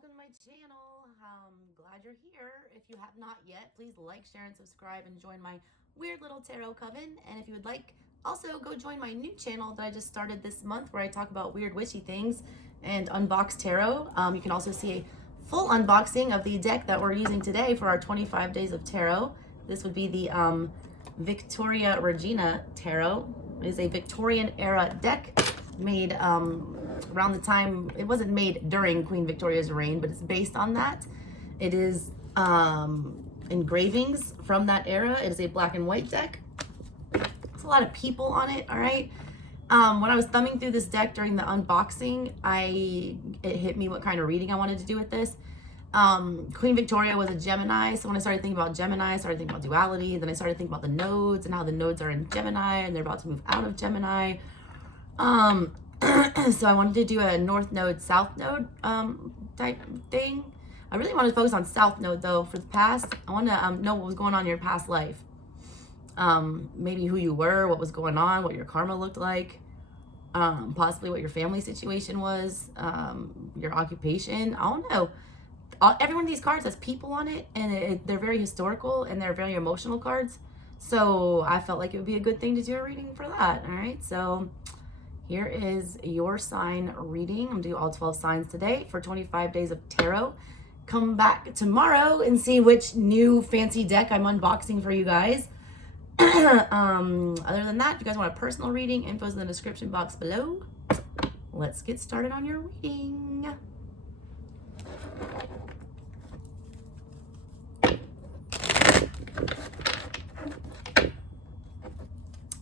welcome to my channel. Glad you're here. If you have not yet, please like, share, and subscribe and join my weird little tarot coven. And if you would like, also go join my new channel that I just started this month where I talk about weird witchy things and unbox tarot. You can also see a full unboxing of the deck that we're using today for our 25 days of tarot. This would be the Victoria Regina Tarot. It is a Victorian era deck made around the time, it wasn't made during Queen Victoria's reign, but it's based on that. It is engravings from that era. It is a black and white deck. There's a lot of people on it, all right? When I was thumbing through this deck during the unboxing, it hit me what kind of reading I wanted to do with this. Queen Victoria was a Gemini, so when I started thinking about Gemini, I started thinking about duality. Then I started thinking about the nodes and how the nodes are in Gemini and they're about to move out of Gemini. So I wanted to do a north node, south node type thing. I really wanted to focus on south node though for the past. I want to know what was going on in your past life. Maybe who you were, what was going on, what your karma looked like, possibly what your family situation was, your occupation. I don't know. Every one of these cards has people on it, and they're very historical and they're very emotional cards. So I felt like it would be a good thing to do a reading for that. All right, so here is your sign reading. I'm gonna do all 12 signs today for 25 days of tarot. Come back tomorrow and see which new fancy deck I'm unboxing for you guys. Other than that, if you guys want a personal reading, info's in the description box below. Let's get started on your reading.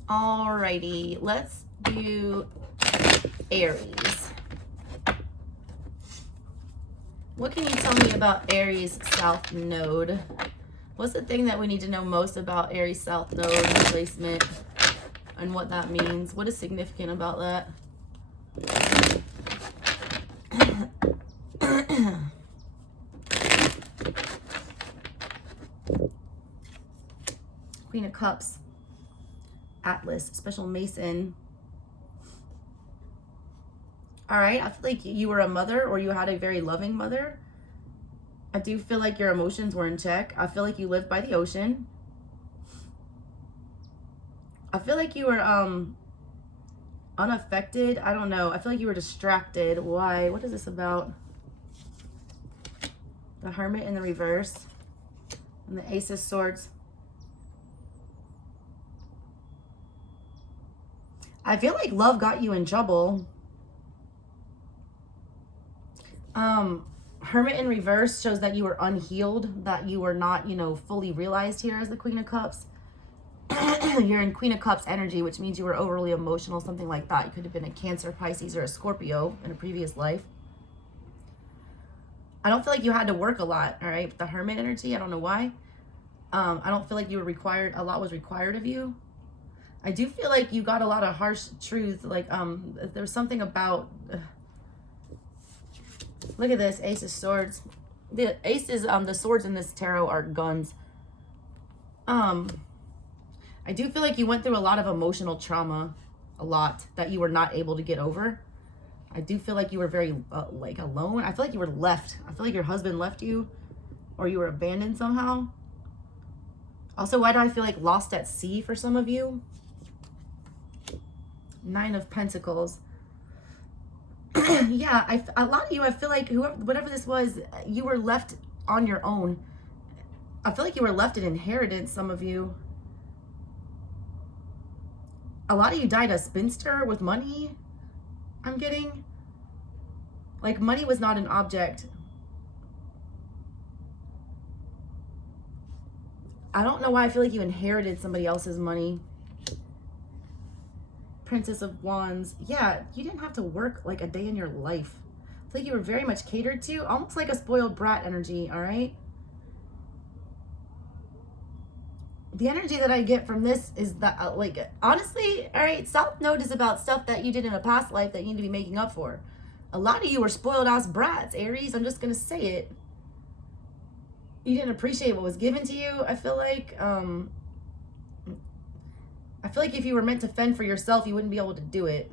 Alrighty, let's do Aries. What can you tell me about Aries South Node? What's the thing that we need to know most about Aries South Node placement and what that means? What is significant about that? Queen of Cups, Atlas, Special Mason. All right, I feel like you were a mother or you had a very loving mother. I do feel like your emotions were in check. I feel like you lived by the ocean. I feel like you were unaffected. I don't know. I feel like you were distracted. Why? What is this about? The Hermit in the reverse and the Ace of Swords. I feel like love got you in trouble. Hermit in reverse shows that you were unhealed, that you were not, fully realized here as the Queen of Cups. You're in Queen of Cups energy, which means you were overly emotional, something like that. You could have been a Cancer, Pisces, or a Scorpio in a previous life. I don't feel like you had to work a lot, all right? With the Hermit energy, I don't know why. I don't feel like you were required, a lot was required of you. I do feel like you got a lot of harsh truth, like there's something about... Look at this, Ace of Swords. The aces, the swords in this tarot are guns. I do feel like you went through a lot of emotional trauma, a lot, that you were not able to get over. I do feel like you were very, alone. I feel like you were left. I feel like your husband left you, or you were abandoned somehow. Also, why do I feel like lost at sea for some of you? Nine of Pentacles. Yeah, a lot of you, I feel like whatever this was, you were left on your own. I feel like you were left an inheritance, some of you. A lot of you died a spinster with money, I'm getting. Like, money was not an object. I don't know why I feel like you inherited somebody else's money. Princess of Wands. Yeah, you didn't have to work like a day in your life. I feel like you were very much catered to, almost like a spoiled brat energy, all right? The energy that I get from this is that, honestly, all right, South Node is about stuff that you did in a past life that you need to be making up for. A lot of you were spoiled ass brats, Aries. I'm just going to say it. You didn't appreciate what was given to you, I feel like. I feel like if you were meant to fend for yourself, you wouldn't be able to do it.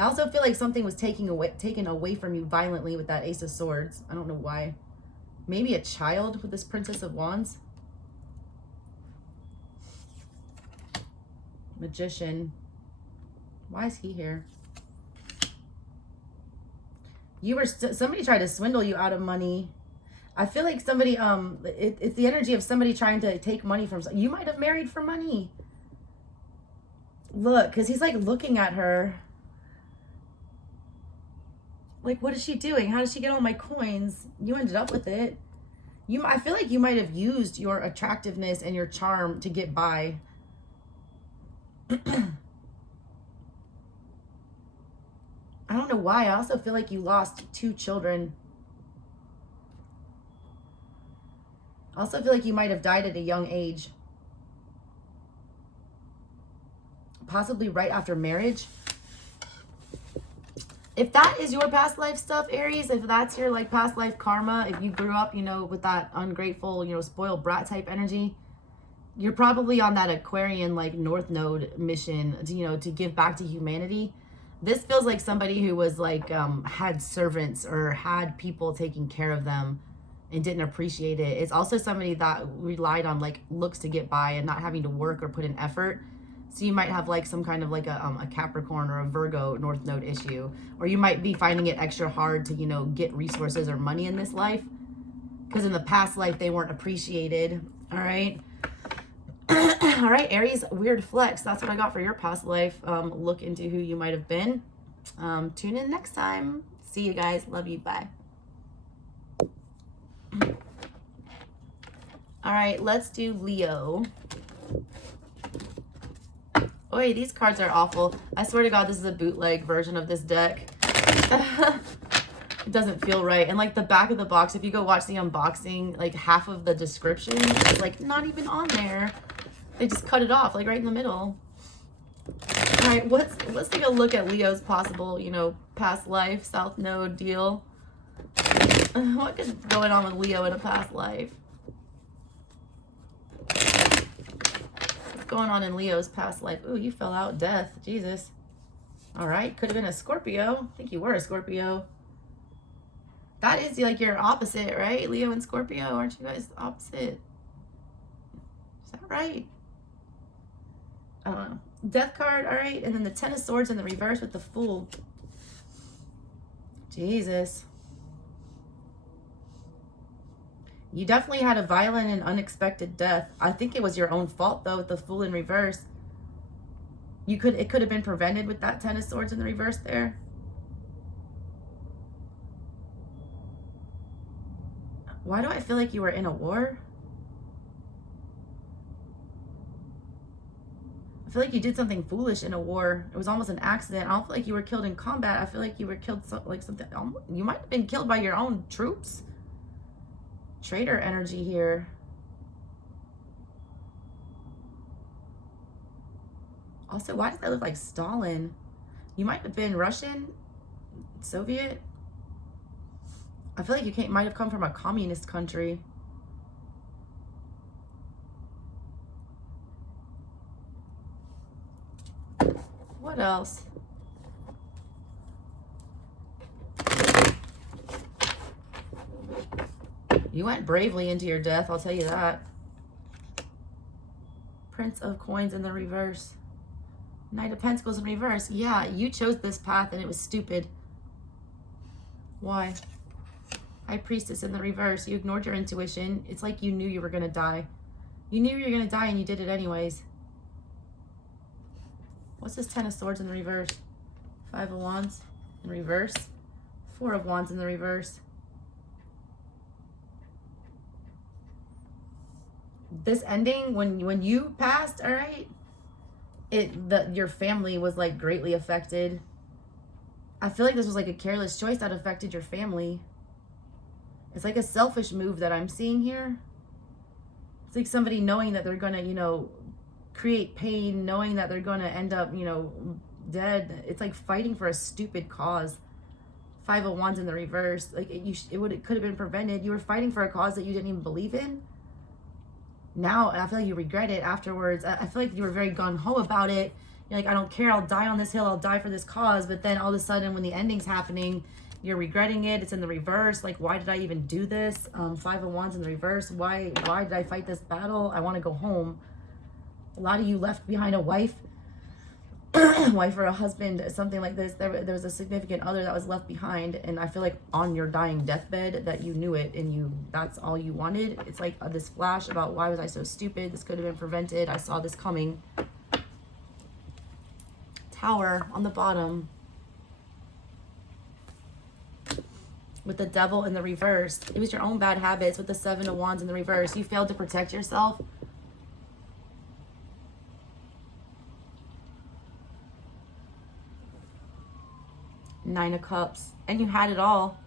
I also feel like something was taken away from you violently with that Ace of Swords. I don't know why. Maybe a child with this Princess of Wands. Magician. Why is he here? You were somebody tried to swindle you out of money. I feel like somebody it's the energy of somebody trying to take money from you. Might have married for money. Look, because he's like looking at her. Like, what is she doing? How did she get all my coins? You ended up with it. I feel like you might have used your attractiveness and your charm to get by. I don't know why. I also feel like you lost 2 children. I also feel like you might have died at a young age. Possibly right after marriage. If that is your past life stuff, Aries, if that's your like past life karma, if you grew up, you know, with that ungrateful, you know, spoiled brat type energy, you're probably on that Aquarian like North Node mission to, you know, to give back to humanity. This feels like somebody who was like had servants or had people taking care of them and didn't appreciate it. It's also somebody that relied on like looks to get by and not having to work or put in effort. So you might have like some kind of like a Capricorn or a Virgo North Node issue, or you might be finding it extra hard to, you know, get resources or money in this life because in the past life they weren't appreciated. All right. All right, Aries, weird flex. That's what I got for your past life. Look into who you might have been. Tune in next time. See you guys. Love you. Bye. All right, let's do Leo. Oh, wait, these cards are awful. I swear to God, this is a bootleg version of this deck. It doesn't feel right. And like the back of the box, if you go watch the unboxing, like half of the description is like not even on there. They just cut it off, like right in the middle. All right, let's take a look at Leo's possible, you know, past life, South Node deal. What is going on with Leo in a past life? What's going on in Leo's past life? Ooh, you fell out. Death. Jesus. All right, could have been a Scorpio. I think you were a Scorpio. That is like your opposite, right? Leo and Scorpio, aren't you guys the opposite? Is that right? I don't know. Death card, all right. And then the Ten of Swords in the reverse with the Fool. Jesus. You definitely had a violent and unexpected death. I think it was your own fault, though, with the Fool in reverse. It could have been prevented with that Ten of Swords in the reverse there. Why do I feel like you were in a war? I feel like you did something foolish in a war. It was almost an accident. I don't feel like you were killed in combat. I feel like you were killed something. You might have been killed by your own troops. Traitor energy here. Also, why does that look like Stalin? You might have been Russian, Soviet. I feel like you might have come from a communist country. What else? You went bravely into your death, I'll tell you that. Prince of Coins in the reverse. Knight of Pentacles in reverse. Yeah, you chose this path and it was stupid. Why? High Priestess in the reverse. You ignored your intuition. It's like you knew you were going to die. You knew you were going to die and you did it anyways. What's this Ten of Swords in the reverse? Five of Wands in reverse. Four of Wands in the reverse. This ending, when you passed, all right, your family was like greatly affected. I feel like this was like a careless choice that affected your family. It's like a selfish move that I'm seeing here. It's like somebody knowing that they're gonna, you know, create pain, knowing that they're gonna end up, you know, dead. It's like fighting for a stupid cause. Five of Wands in the reverse. Like it could have been prevented. You were fighting for a cause that you didn't even believe in. Now I feel like you regret it afterwards. I feel like you were very gung-ho about it. You're like, I don't care, I'll die on this hill, I'll die for this cause. But then all of a sudden when the ending's happening, you're regretting it. It's in the reverse. Like, why did I even do this? 5 of Wands in the reverse. Why did I fight this battle? I want to go home. A lot of you left behind a wife, wife or a husband, something like this. There was a significant other that was left behind, and I feel like on your dying deathbed that you knew it, and that's all you wanted. It's like this flash about, why was I so stupid? This could have been prevented. I saw this coming. Tower on the bottom with the Devil in the reverse. It was your own bad habits with the 7 of Wands in the reverse. You failed to protect yourself. Nine of Cups, and you had it all.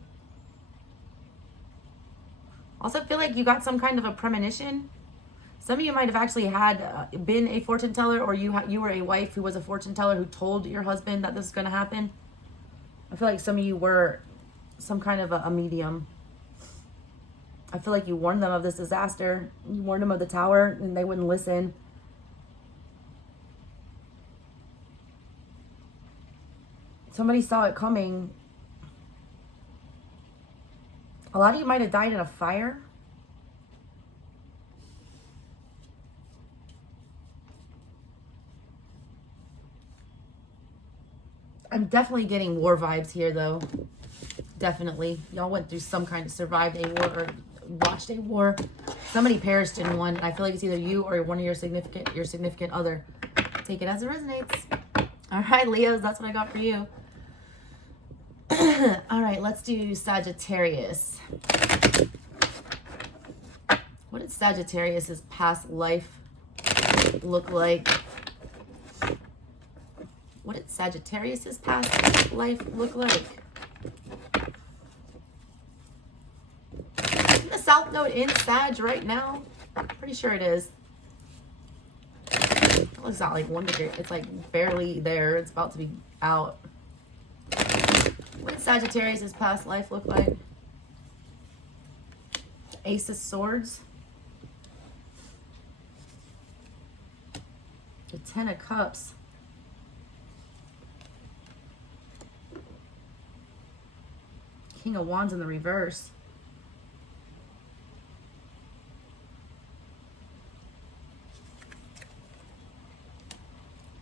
Also feel like you got some kind of a premonition. Some of you might have actually had been a fortune teller, or you were a wife who was a fortune teller who told your husband that this is going to happen. I feel like some of you were some kind of a medium. I feel like you warned them of this disaster. You warned them of the Tower, and they wouldn't listen. Somebody saw it coming. A lot of you might have died in a fire. I'm definitely getting war vibes here, though. Definitely. Y'all went through some kind of, survived a war or watched a war. Somebody perished in one. And I feel like it's either you or one of your significant other. Take it as it resonates. All right, Leos, that's what I got for you. All right, let's do Sagittarius. What did Sagittarius's past life look like? What did Sagittarius's past life look like? Isn't the South Node in Sag right now? I'm pretty sure it is. It's not like 1 degree. It's like barely there. It's about to be out. What did Sagittarius's past life look like? Ace of Swords. The 10 of Cups. King of Wands in the reverse.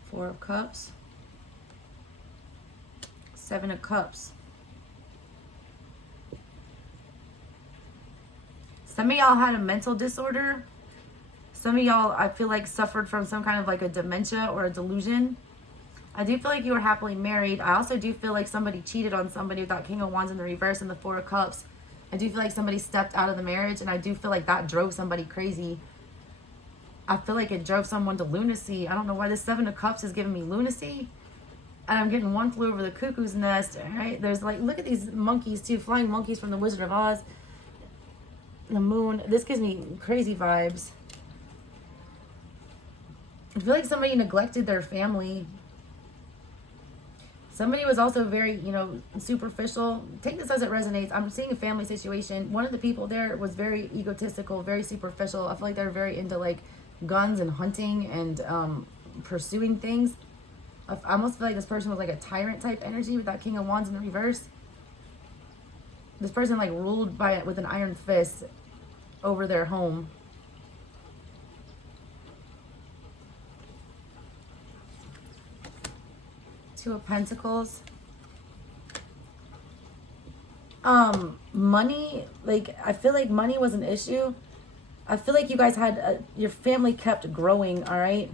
Four of Cups. 7 of Cups. Some of y'all had a mental disorder. Some of y'all, I feel like, suffered from some kind of like a dementia or a delusion. I do feel like you were happily married. I also do feel like somebody cheated on somebody with that King of Wands in the reverse and the 4 of Cups. I do feel like somebody stepped out of the marriage, and I do feel like that drove somebody crazy. I feel like it drove someone to lunacy. I don't know why this 7 of Cups is giving me lunacy. And I'm getting One Flew Over the Cuckoo's Nest, right? There's like, look at these monkeys too, flying monkeys from the Wizard of Oz. The moon. This gives me crazy vibes. I feel like somebody neglected their family. Somebody was also very, superficial. Take this as it resonates. I'm seeing a family situation. One of the people there was very egotistical, very superficial. I feel like they're very into like guns and hunting and pursuing things. I almost feel like this person was like a tyrant type energy with that King of Wands in the reverse. This person like ruled by it with an iron fist over their home. Two of Pentacles. Money, like, I feel like money was an issue. I feel like you guys had, your family kept growing, all right?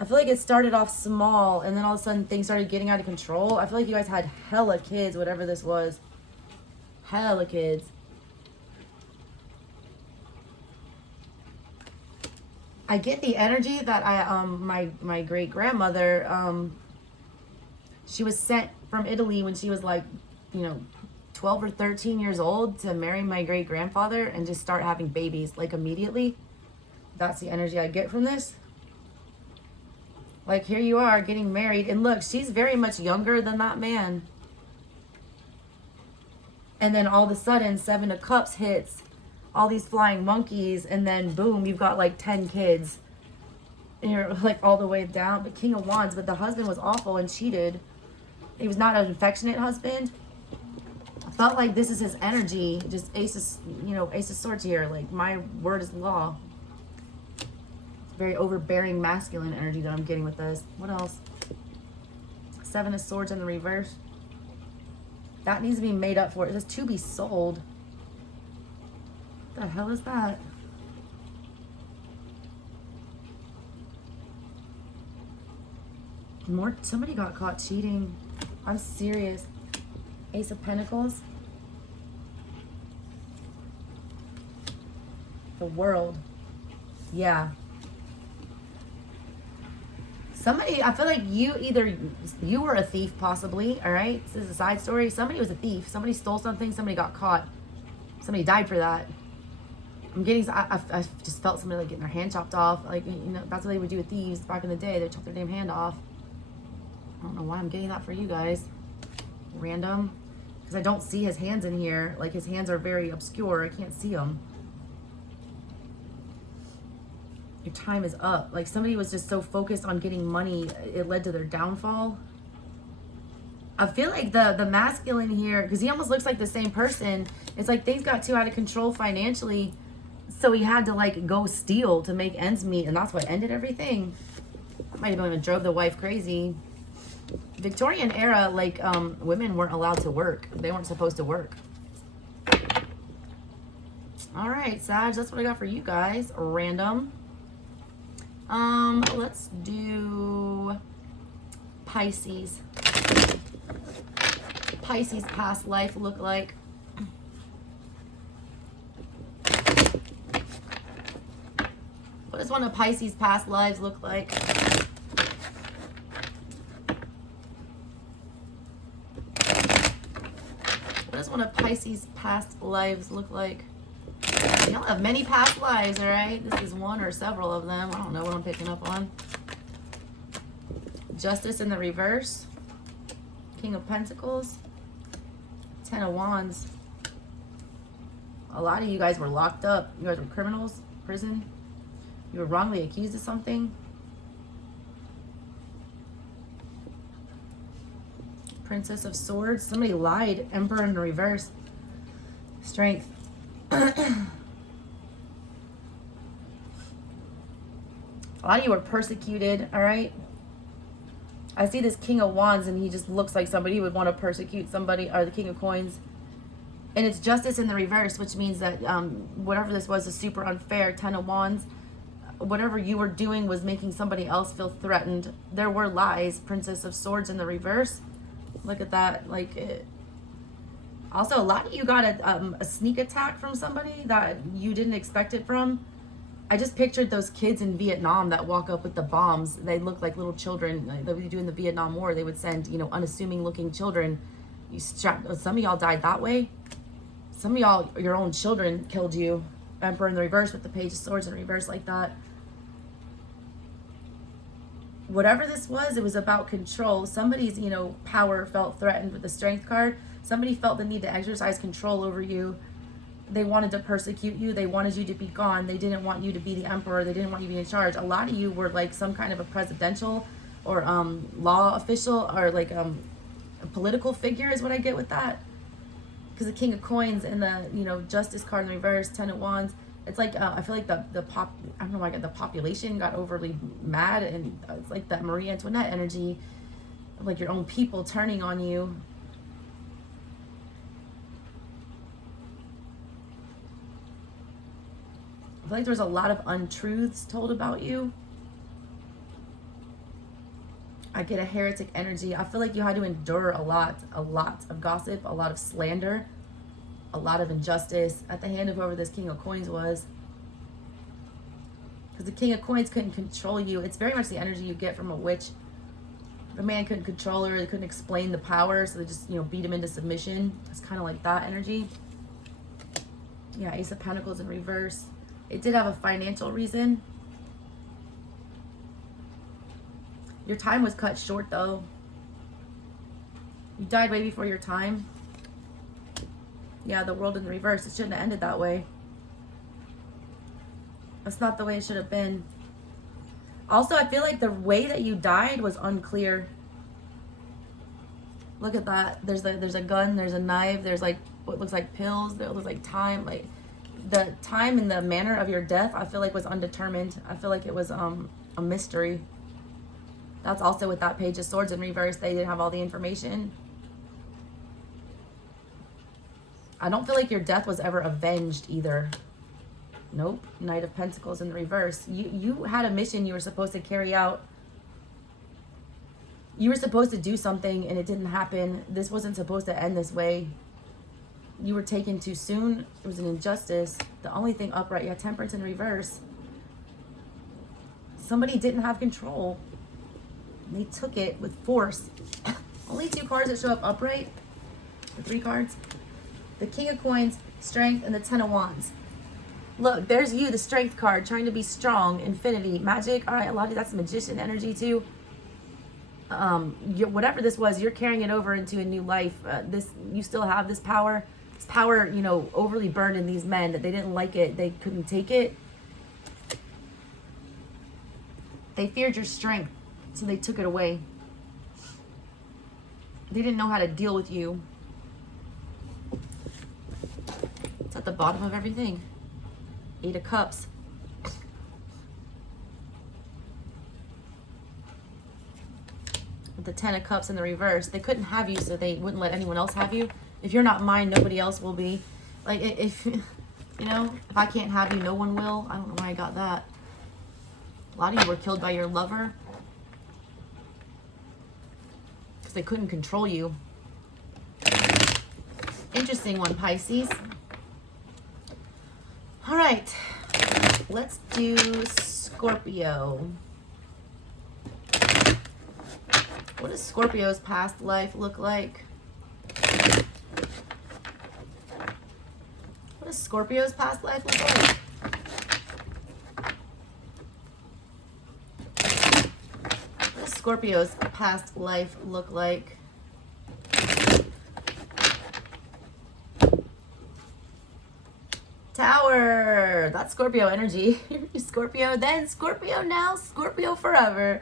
I feel like it started off small, and then all of a sudden things started getting out of control. I feel like you guys had hella kids, whatever this was. Hella kids. I get the energy that my great grandmother, she was sent from Italy when she was like, 12 or 13 years old to marry my great grandfather and just start having babies like immediately. That's the energy I get from this. Like, here you are getting married, and look, she's very much younger than that man. And then all of a sudden, 7 of Cups hits, all these flying monkeys, and then boom, you've got like 10 kids. You're like all the way down. But King of Wands, but the husband was awful and cheated. He was not an affectionate husband. I felt like this is his energy. Just Ace of Swords here. Like, my word is law. Very overbearing masculine energy that I'm getting with this. What else? Seven of Swords in the reverse. That needs to be made up for. It says to be sold. What the hell is that? Somebody got caught cheating. I'm serious. Ace of Pentacles. The World. Yeah. Somebody, I feel like you were a thief possibly, all right? This is a side story. Somebody was a thief. Somebody stole something. Somebody got caught. Somebody died for that. I just felt somebody like getting their hand chopped off. Like, that's what they would do with thieves back in the day. They chop their damn hand off. I don't know why I'm getting that for you guys. Random. Because I don't see his hands in here. Like, his hands are very obscure. I can't see them. Your time is up. Like, somebody was just so focused on getting money, it led to their downfall. I feel like the masculine here, because he almost looks like the same person. It's like things got too out of control financially. So he had to, like, go steal to make ends meet. And that's what ended everything. That might have even drove the wife crazy. Victorian era, like, women weren't allowed to work. They weren't supposed to work. All right, Sag, that's what I got for you guys. Random. Let's do Pisces. Pisces past life look like. What does one of Pisces past lives look like? What does one of Pisces past lives look like? Y'all have many past lives, all right? This is one or several of them. I don't know what I'm picking up on. Justice in the reverse. King of Pentacles. Ten of Wands. A lot of you guys were locked up. You guys were criminals, prison. You were wrongly accused of something. Princess of Swords. Somebody lied. Emperor in the reverse. Strength. A lot of you were persecuted, all right? I see this King of Wands, and he just looks like somebody who would want to persecute somebody, or the King of Coins. And it's justice in the reverse, which means that whatever this was is super unfair. Ten of Wands. Whatever you were doing was making somebody else feel threatened. There were lies. Princess of Swords in the reverse. Look at that. Like, it. Also, a lot of you got a sneak attack from somebody that you didn't expect it from. I just pictured those kids in Vietnam that walk up with the bombs. They look like little children. Like they would do in the Vietnam War. They would send, unassuming looking children. Some of y'all died that way. Some of y'all, your own children killed you. Emperor in the reverse with the Page of Swords in reverse like that. Whatever this was, it was about control. Somebody's, power felt threatened with the Strength card. Somebody felt the need to exercise control over you. They wanted to persecute you. They wanted you to be gone. They didn't want you to be the emperor. They didn't want you to be in charge. A lot of you were like some kind of a presidential or law official or like a political figure is what I get with that. Because the King of Coins and the, Justice card in reverse, Ten of Wands, it's like, I feel like I don't know why the population got overly mad, and it's like that Marie Antoinette energy of like your own people turning on you. I feel like there's a lot of untruths told about you. I get a heretic energy. I feel like you had to endure a lot of gossip, a lot of slander, a lot of injustice at the hand of whoever this King of Coins was. Because the King of Coins couldn't control you. It's very much the energy you get from a witch. The man couldn't control her. They couldn't explain the power, so they just, beat him into submission. It's kind of like that energy. Yeah, Ace of Pentacles in reverse. It did have a financial reason. Your time was cut short, though. You died way before your time. Yeah, the World in the reverse. It shouldn't have ended that way. That's not the way it should have been. Also, I feel like the way that you died was unclear. Look at that. There's a gun, there's a knife, there's like what looks like pills, there looks like time. Like the time and the manner of your death, I feel like was undetermined. I feel like it was a mystery. That's also with that Page of Swords in reverse. They didn't have all the information. I don't feel like your death was ever avenged either. Nope. Knight of Pentacles in the reverse. You had a mission you were supposed to carry out. You were supposed to do something and it didn't happen. This wasn't supposed to end this way. You were taken too soon. It was an injustice. The only thing upright, yeah, Temperance in reverse. Somebody didn't have control. They took it with force. Only 2 cards that show up upright. The 3 cards. The King of Coins, Strength, and the 10 of Wands. Look, there's you, the Strength card, trying to be strong, infinity, magic. All right, a lot of you, that's Magician energy too. Whatever this was, you're carrying it over into a new life. You still have this power. This power, you know, overly burned in these men that they didn't like it. They couldn't take it. They feared your strength, so they took it away. They didn't know how to deal with you. It's at the bottom of everything. 8 of Cups. With the 10 of Cups in the reverse. They couldn't have you, so they wouldn't let anyone else have you. If you're not mine, nobody else will be. Like, if you know, if I can't have you, no one will. I don't know why I got that. A lot of you were killed by your lover. Because they couldn't control you. Interesting one, Pisces. All right, let's do Scorpio. What does Scorpio's past life look like? What does Scorpio's past life look like? What does Scorpio's past life look like? Tower. That's Scorpio energy. Scorpio then, Scorpio now, Scorpio forever.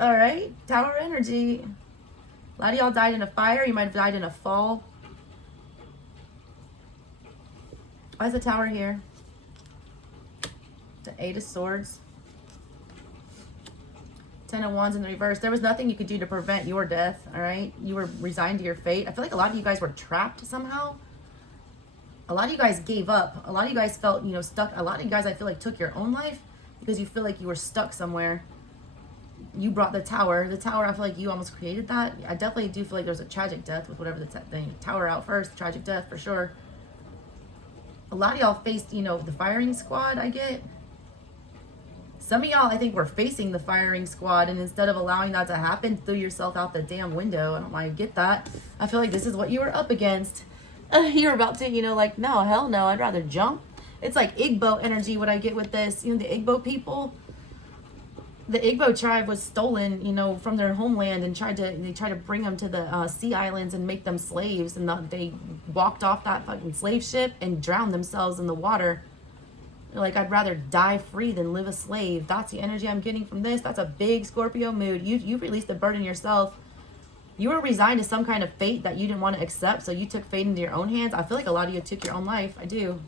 All right, Tower energy. A lot of y'all died in a fire. You might have died in a fall. Why is the Tower here? The 8 of Swords. 10 of Wands in the reverse. There was nothing you could do to prevent your death, all right? You were resigned to your fate. I feel like a lot of you guys were trapped somehow. A lot of you guys gave up. A lot of you guys felt, you know, stuck. A lot of you guys, I feel like, took your own life because you feel like you were stuck somewhere. You brought the Tower. The Tower, I feel like you almost created that. I definitely do feel like there's a tragic death with whatever the Tower out first. Tragic death for sure. A lot of y'all faced, you know, the firing squad, I get. Some of y'all, I think, were facing the firing squad, and instead of allowing that to happen, threw yourself out the damn window. I don't want to get that. I feel like this is what you were up against. You're about to, you know, like, no, hell no, I'd rather jump. It's like Igbo energy, what I get with this. You know, the Igbo people, the Igbo tribe was stolen, you know, from their homeland and they tried to bring them to the sea islands and make them slaves. And they walked off that fucking slave ship and drowned themselves in the water. They're like, I'd rather die free than live a slave. That's the energy I'm getting from this. That's a big Scorpio mood. You released the burden yourself. You were resigned to some kind of fate that you didn't want to accept, so you took fate into your own hands. I feel like a lot of you took your own life. I do.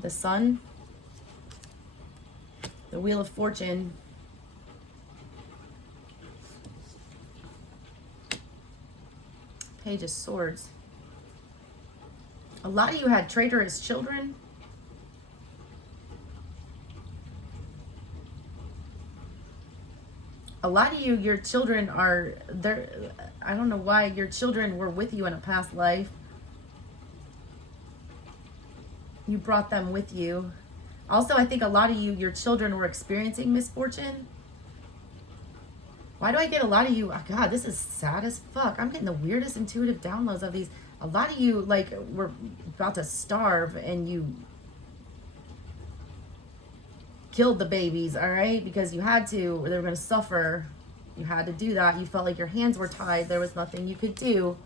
The Sun. The Wheel of Fortune. Page of Swords. A lot of you had traitorous children. A lot of you, your children are there. I don't know why your children were with you in a past life. You brought them with you. Also, I think a lot of you, your children were experiencing misfortune. Why do I get a lot of you? Oh God, this is sad as fuck. I'm getting the weirdest intuitive downloads of these. A lot of you, like, were about to starve and you killed the babies, all right? Because you had to, or they were going to suffer. You had to do that. You felt like your hands were tied. There was nothing you could do.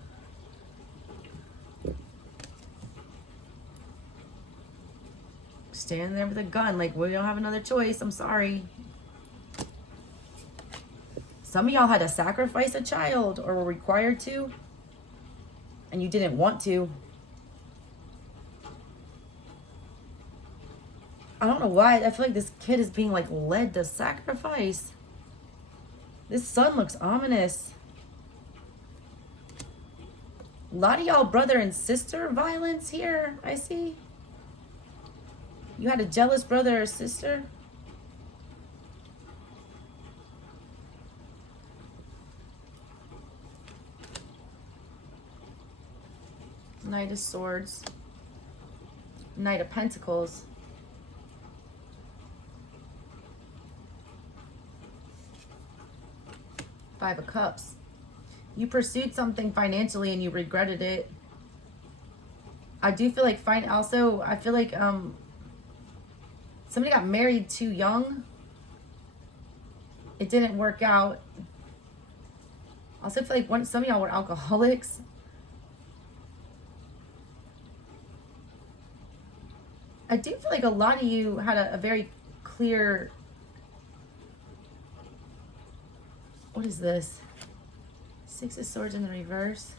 standing there with a gun, like, we don't have another choice. I'm sorry. Some of y'all had to sacrifice a child or were required to, and you didn't want to. I don't know why. I feel like this kid is being like led to sacrifice. This sun looks ominous. A lot of y'all brother and sister violence here, I see. You had a jealous brother or sister. Knight of Swords. Knight of Pentacles. Five of Cups. You pursued something financially and you regretted it. I do feel like also I feel like somebody got married too young. It didn't work out. I also feel like some of y'all were alcoholics. I do feel like a lot of you had a very clear, what is this? Six of Swords in the reverse.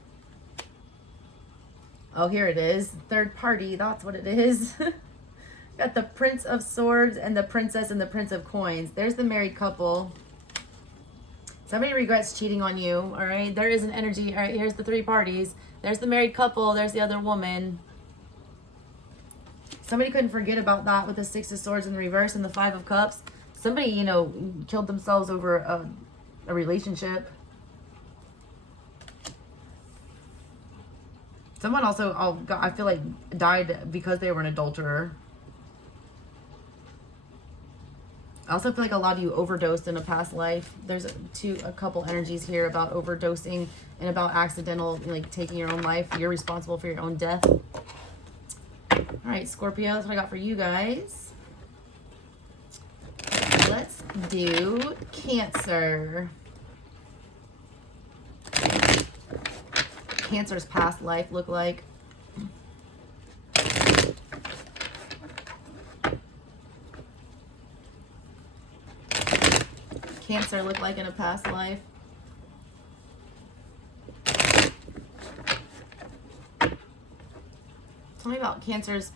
Oh, here it is. Third party, that's what it is. Got the Prince of Swords and the Princess and the Prince of Coins. There's the married couple. Somebody regrets cheating on you, all right? There is an energy. All right, here's the three parties. There's the married couple. There's the other woman. Somebody couldn't forget about that with the Six of Swords in the reverse and the Five of Cups. Somebody, you know, killed themselves over a relationship. Someone also, I feel like, died because they were an adulterer. I also feel like a lot of you overdosed in a past life. There's a couple energies here about overdosing and about accidental, like, taking your own life. You're responsible for your own death. All right, Scorpio, that's what I got for you guys. Let's do Cancer. Cancer's past life look like. Cancer look like in a past life. Tell me about Cancer's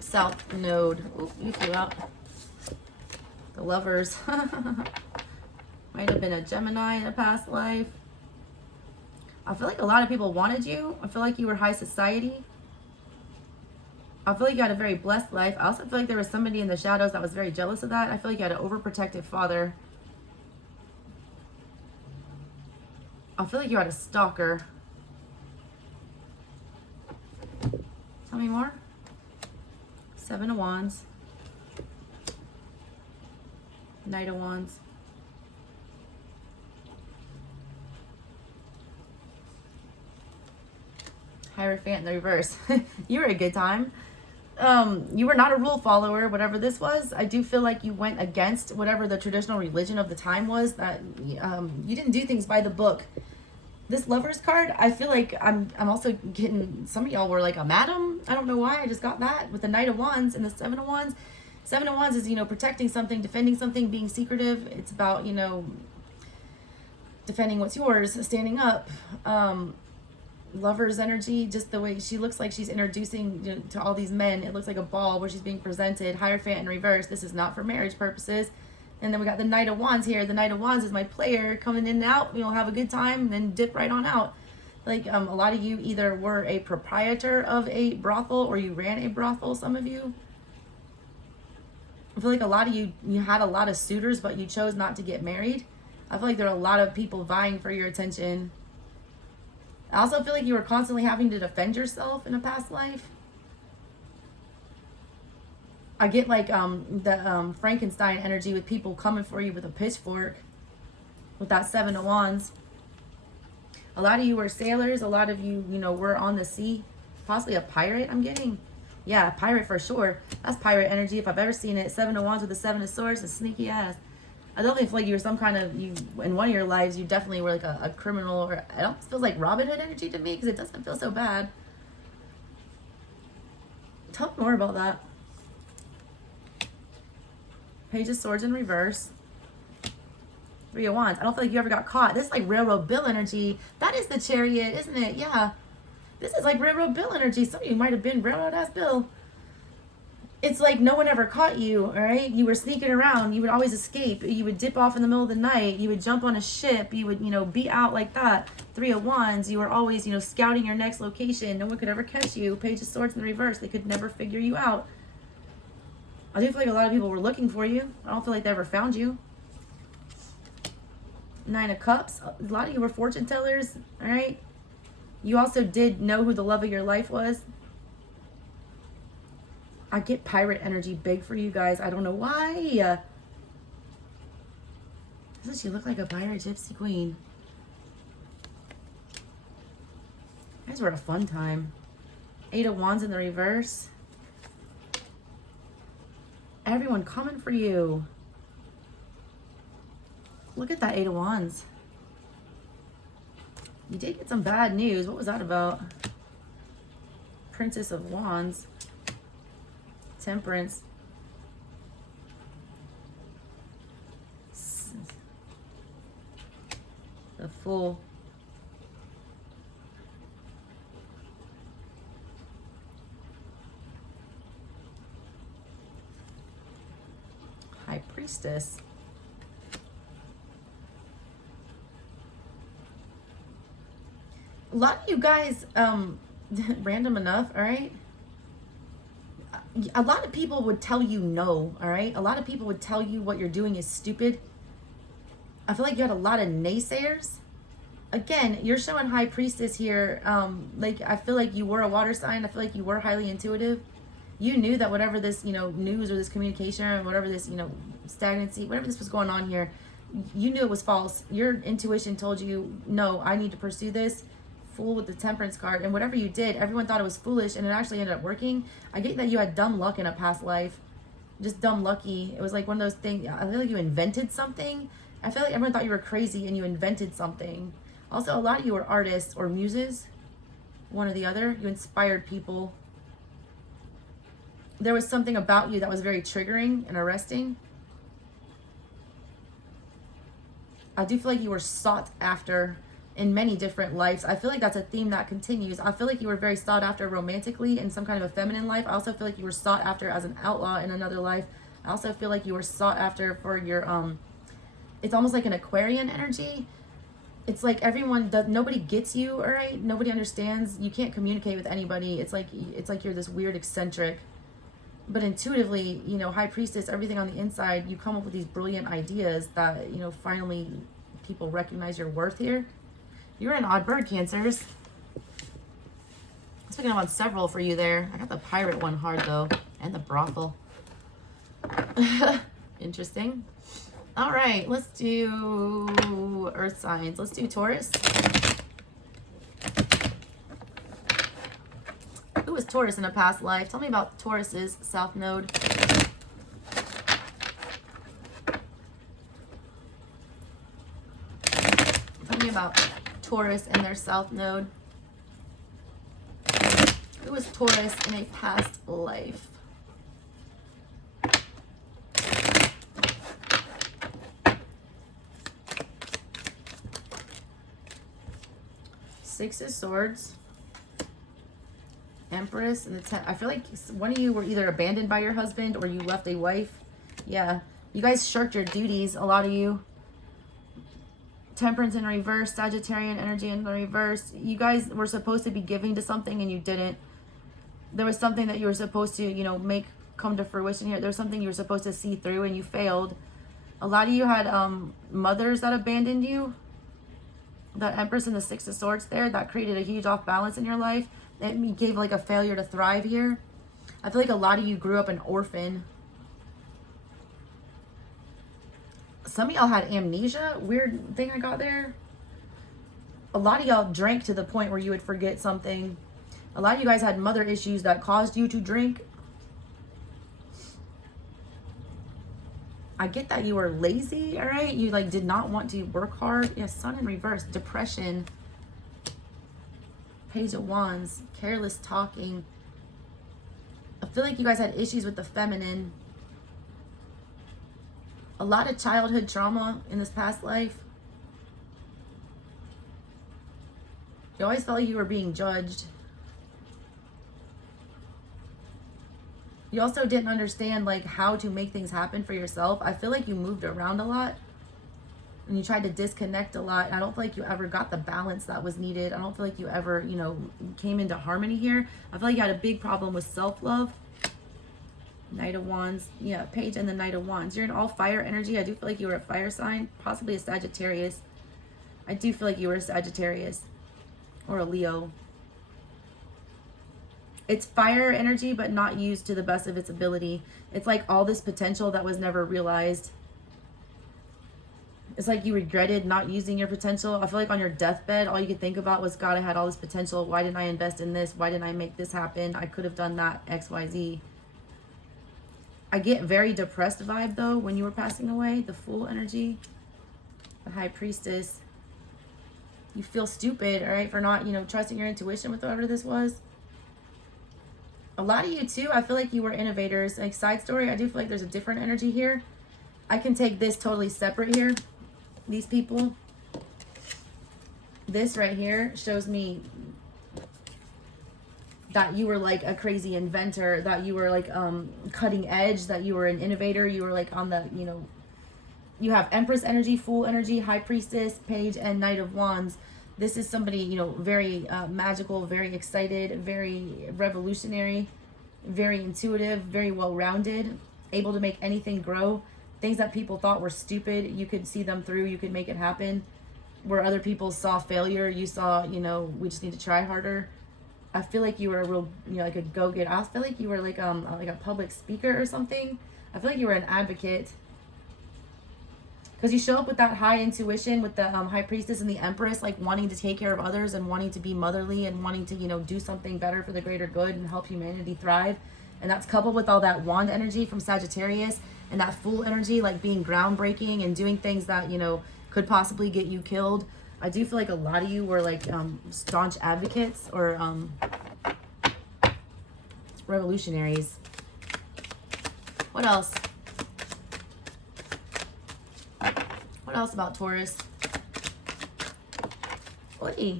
South Node. Oop, you flew out. The Lovers. Might have been a Gemini in a past life. I feel like a lot of people wanted you. I feel like you were high society. I feel like you had a very blessed life. I also feel like there was somebody in the shadows that was very jealous of that. I feel like you had an overprotective father. I feel like you had a stalker. Tell me more. Seven of Wands. Knight of Wands. Hierophant in the reverse. You were a good time. You were not a rule follower, whatever this was. I do feel like you went against whatever the traditional religion of the time was, that you didn't do things by the book. This Lovers card, I feel like I'm also getting, some of y'all were like a madam. I don't know why, I just got that with the Knight of Wands and the Seven of Wands. Seven of Wands is, you know, protecting something, defending something, being secretive. It's about, you know, defending what's yours, standing up. Lover's energy, just the way she looks like she's introducing, you know, to all these men. It looks like a ball where she's being presented. Hierophant in reverse. This is not for marriage purposes. And then we got the Knight of Wands here. The Knight of Wands is my player coming in and out. You'll have a good time and then dip right on out. Like a lot of you either were a proprietor of a brothel or you ran a brothel, some of you. I feel like a lot of you had a lot of suitors, but you chose not to get married. I feel like there are a lot of people vying for your attention. I also feel like you were constantly having to defend yourself in a past life. I get like the Frankenstein energy with people coming for you with a pitchfork with that Seven of Wands. A lot of you were sailors. A lot of you, you know, were on the sea. Possibly a pirate, I'm getting. Yeah, a pirate for sure. That's pirate energy if I've ever seen it. Seven of Wands with the Seven of Swords, a sneaky ass. I definitely feel like you were some kind of, in one of your lives, you definitely were like a criminal, or it almost feels like Robin Hood energy to me because it doesn't feel so bad. Tell me more about that. Page of Swords in reverse. Three of Wands. I don't feel like you ever got caught. This is like Railroad Bill energy. That is the Chariot, isn't it? Yeah. This is like Railroad Bill energy. Some of you might have been Railroad ass Bill. It's like no one ever caught you, all right? You were sneaking around. You would always escape. You would dip off in the middle of the night. You would jump on a ship. You would, you know, be out like that. Three of Wands. You were always, you know, scouting your next location. No one could ever catch you. Page of Swords in the reverse. They could never figure you out. I do feel like a lot of people were looking for you. I don't feel like they ever found you. Nine of Cups. A lot of you were fortune tellers, all right? You also did know who the love of your life was. I get pirate energy big for you guys. I don't know why. Doesn't she look like a pirate gypsy queen? You guys were a fun time. Eight of Wands in the reverse. Everyone coming for you. Look at that Eight of Wands. You did get some bad news. What was that about? Princess of Wands. Temperance. The Fool. High Priestess. A lot of you guys, random enough, all right? A lot of people would tell you no, all right? A lot of people would tell you what you're doing is stupid. I feel like you had a lot of naysayers. Again, you're showing High Priestess here. Like, I feel like you were a water sign. I feel like you were highly intuitive. You knew that whatever this, you know, news or this communication or whatever this, you know, stagnancy, whatever this was going on here, you knew it was false. Your intuition told you, no, I need to pursue this. Fool with the Temperance card, and whatever you did, everyone thought it was foolish, and it actually ended up working. I get that you had dumb luck in a past life, just dumb lucky. It was like one of those things. I feel like you invented something. I feel like everyone thought you were crazy, and you invented something. Also, a lot of you were artists or muses, one or the other. You inspired people. There was something about you that was very triggering and arresting. I do feel like you were sought after in many different lives. I feel like that's a theme that continues. I feel like you were very sought after romantically in some kind of a feminine life. I also feel like you were sought after as an outlaw in another life. I also feel like you were sought after for your it's almost like an Aquarian energy. It's like everyone does, nobody gets you, all right? Nobody understands. You can't communicate with anybody. It's like you're this weird eccentric. But intuitively, you know, High Priestess, everything on the inside, you come up with these brilliant ideas that, you know, finally people recognize your worth here. You're an odd bird, Cancers. Let's pick up on several for you there. I got the pirate one hard though, and the brothel. Interesting. All right, let's do earth signs. Let's do Taurus. Who was Taurus in a past life? Tell me about Taurus's south node. Tell me about Taurus and their south node. Who was Taurus in a past life? Six of Swords. Empress and the I feel like one of you were either abandoned by your husband or you left a wife. Yeah, you guys shirked your duties, a lot of you. Temperance in reverse, Sagittarian energy in the reverse. You guys were supposed to be giving to something and you didn't. There was something that you were supposed to, you know, make come to fruition here. There's something you were supposed to see through and you failed. A lot of you had mothers that abandoned you. That Empress and the Six of Swords there, that created a huge off balance in your life. It gave like a failure to thrive here. I feel like a lot of you grew up an orphan. Some of y'all had amnesia. Weird thing I got there. A lot of y'all drank to the point where you would forget something. A lot of you guys had mother issues that caused you to drink. I get that you were lazy, all right? You like did not want to work hard. Yeah, Sun in reverse, depression. Page of Wands, careless talking. I feel like you guys had issues with the feminine. A lot of childhood trauma in this past life. You always felt like you were being judged. You also didn't understand like how to make things happen for yourself. I feel like you moved around a lot and you tried to disconnect a lot. And I don't feel like you ever got the balance that was needed. I don't feel like you ever, you know, came into harmony here. I feel like you had a big problem with self-love. Knight of Wands. Yeah, Page and the Knight of Wands. You're in all fire energy. I do feel like you were a fire sign, possibly a Sagittarius. I do feel like you were a Sagittarius or a Leo. It's fire energy, but not used to the best of its ability. It's like all this potential that was never realized. It's like you regretted not using your potential. I feel like on your deathbed, all you could think about was, God, I had all this potential. Why didn't I invest in this? Why didn't I make this happen? I could have done that, X, Y, Z. I get very depressed vibe, though, when you were passing away. The Fool energy. The High Priestess. You feel stupid, all right, for not, you know, trusting your intuition with whatever this was. A lot of you, too, I feel like you were innovators. Like, side story, I do feel like there's a different energy here. I can take this totally separate here. These people. This right here shows me that you were like a crazy inventor, that you were like cutting edge, that you were an innovator. You were like on the, you know, you have Empress energy, Fool energy, High Priestess, Page, and Knight of Wands. This is somebody, you know, very magical, very excited, very revolutionary, very intuitive, very well-rounded, able to make anything grow. Things that people thought were stupid, you could see them through, you could make it happen. Where other people saw failure, you saw, you know, we just need to try harder. I feel like you were a real, you know, like a go-getter. I feel like you were like a public speaker or something. I feel like you were an advocate. Because you show up with that high intuition with the High Priestess and the Empress, like wanting to take care of others and wanting to be motherly and wanting to, you know, do something better for the greater good and help humanity thrive. And that's coupled with all that Wand energy from Sagittarius and that Fool energy, like being groundbreaking and doing things that, you know, could possibly get you killed. I do feel like a lot of you were like staunch advocates or revolutionaries. What else? What else about Taurus? Oy.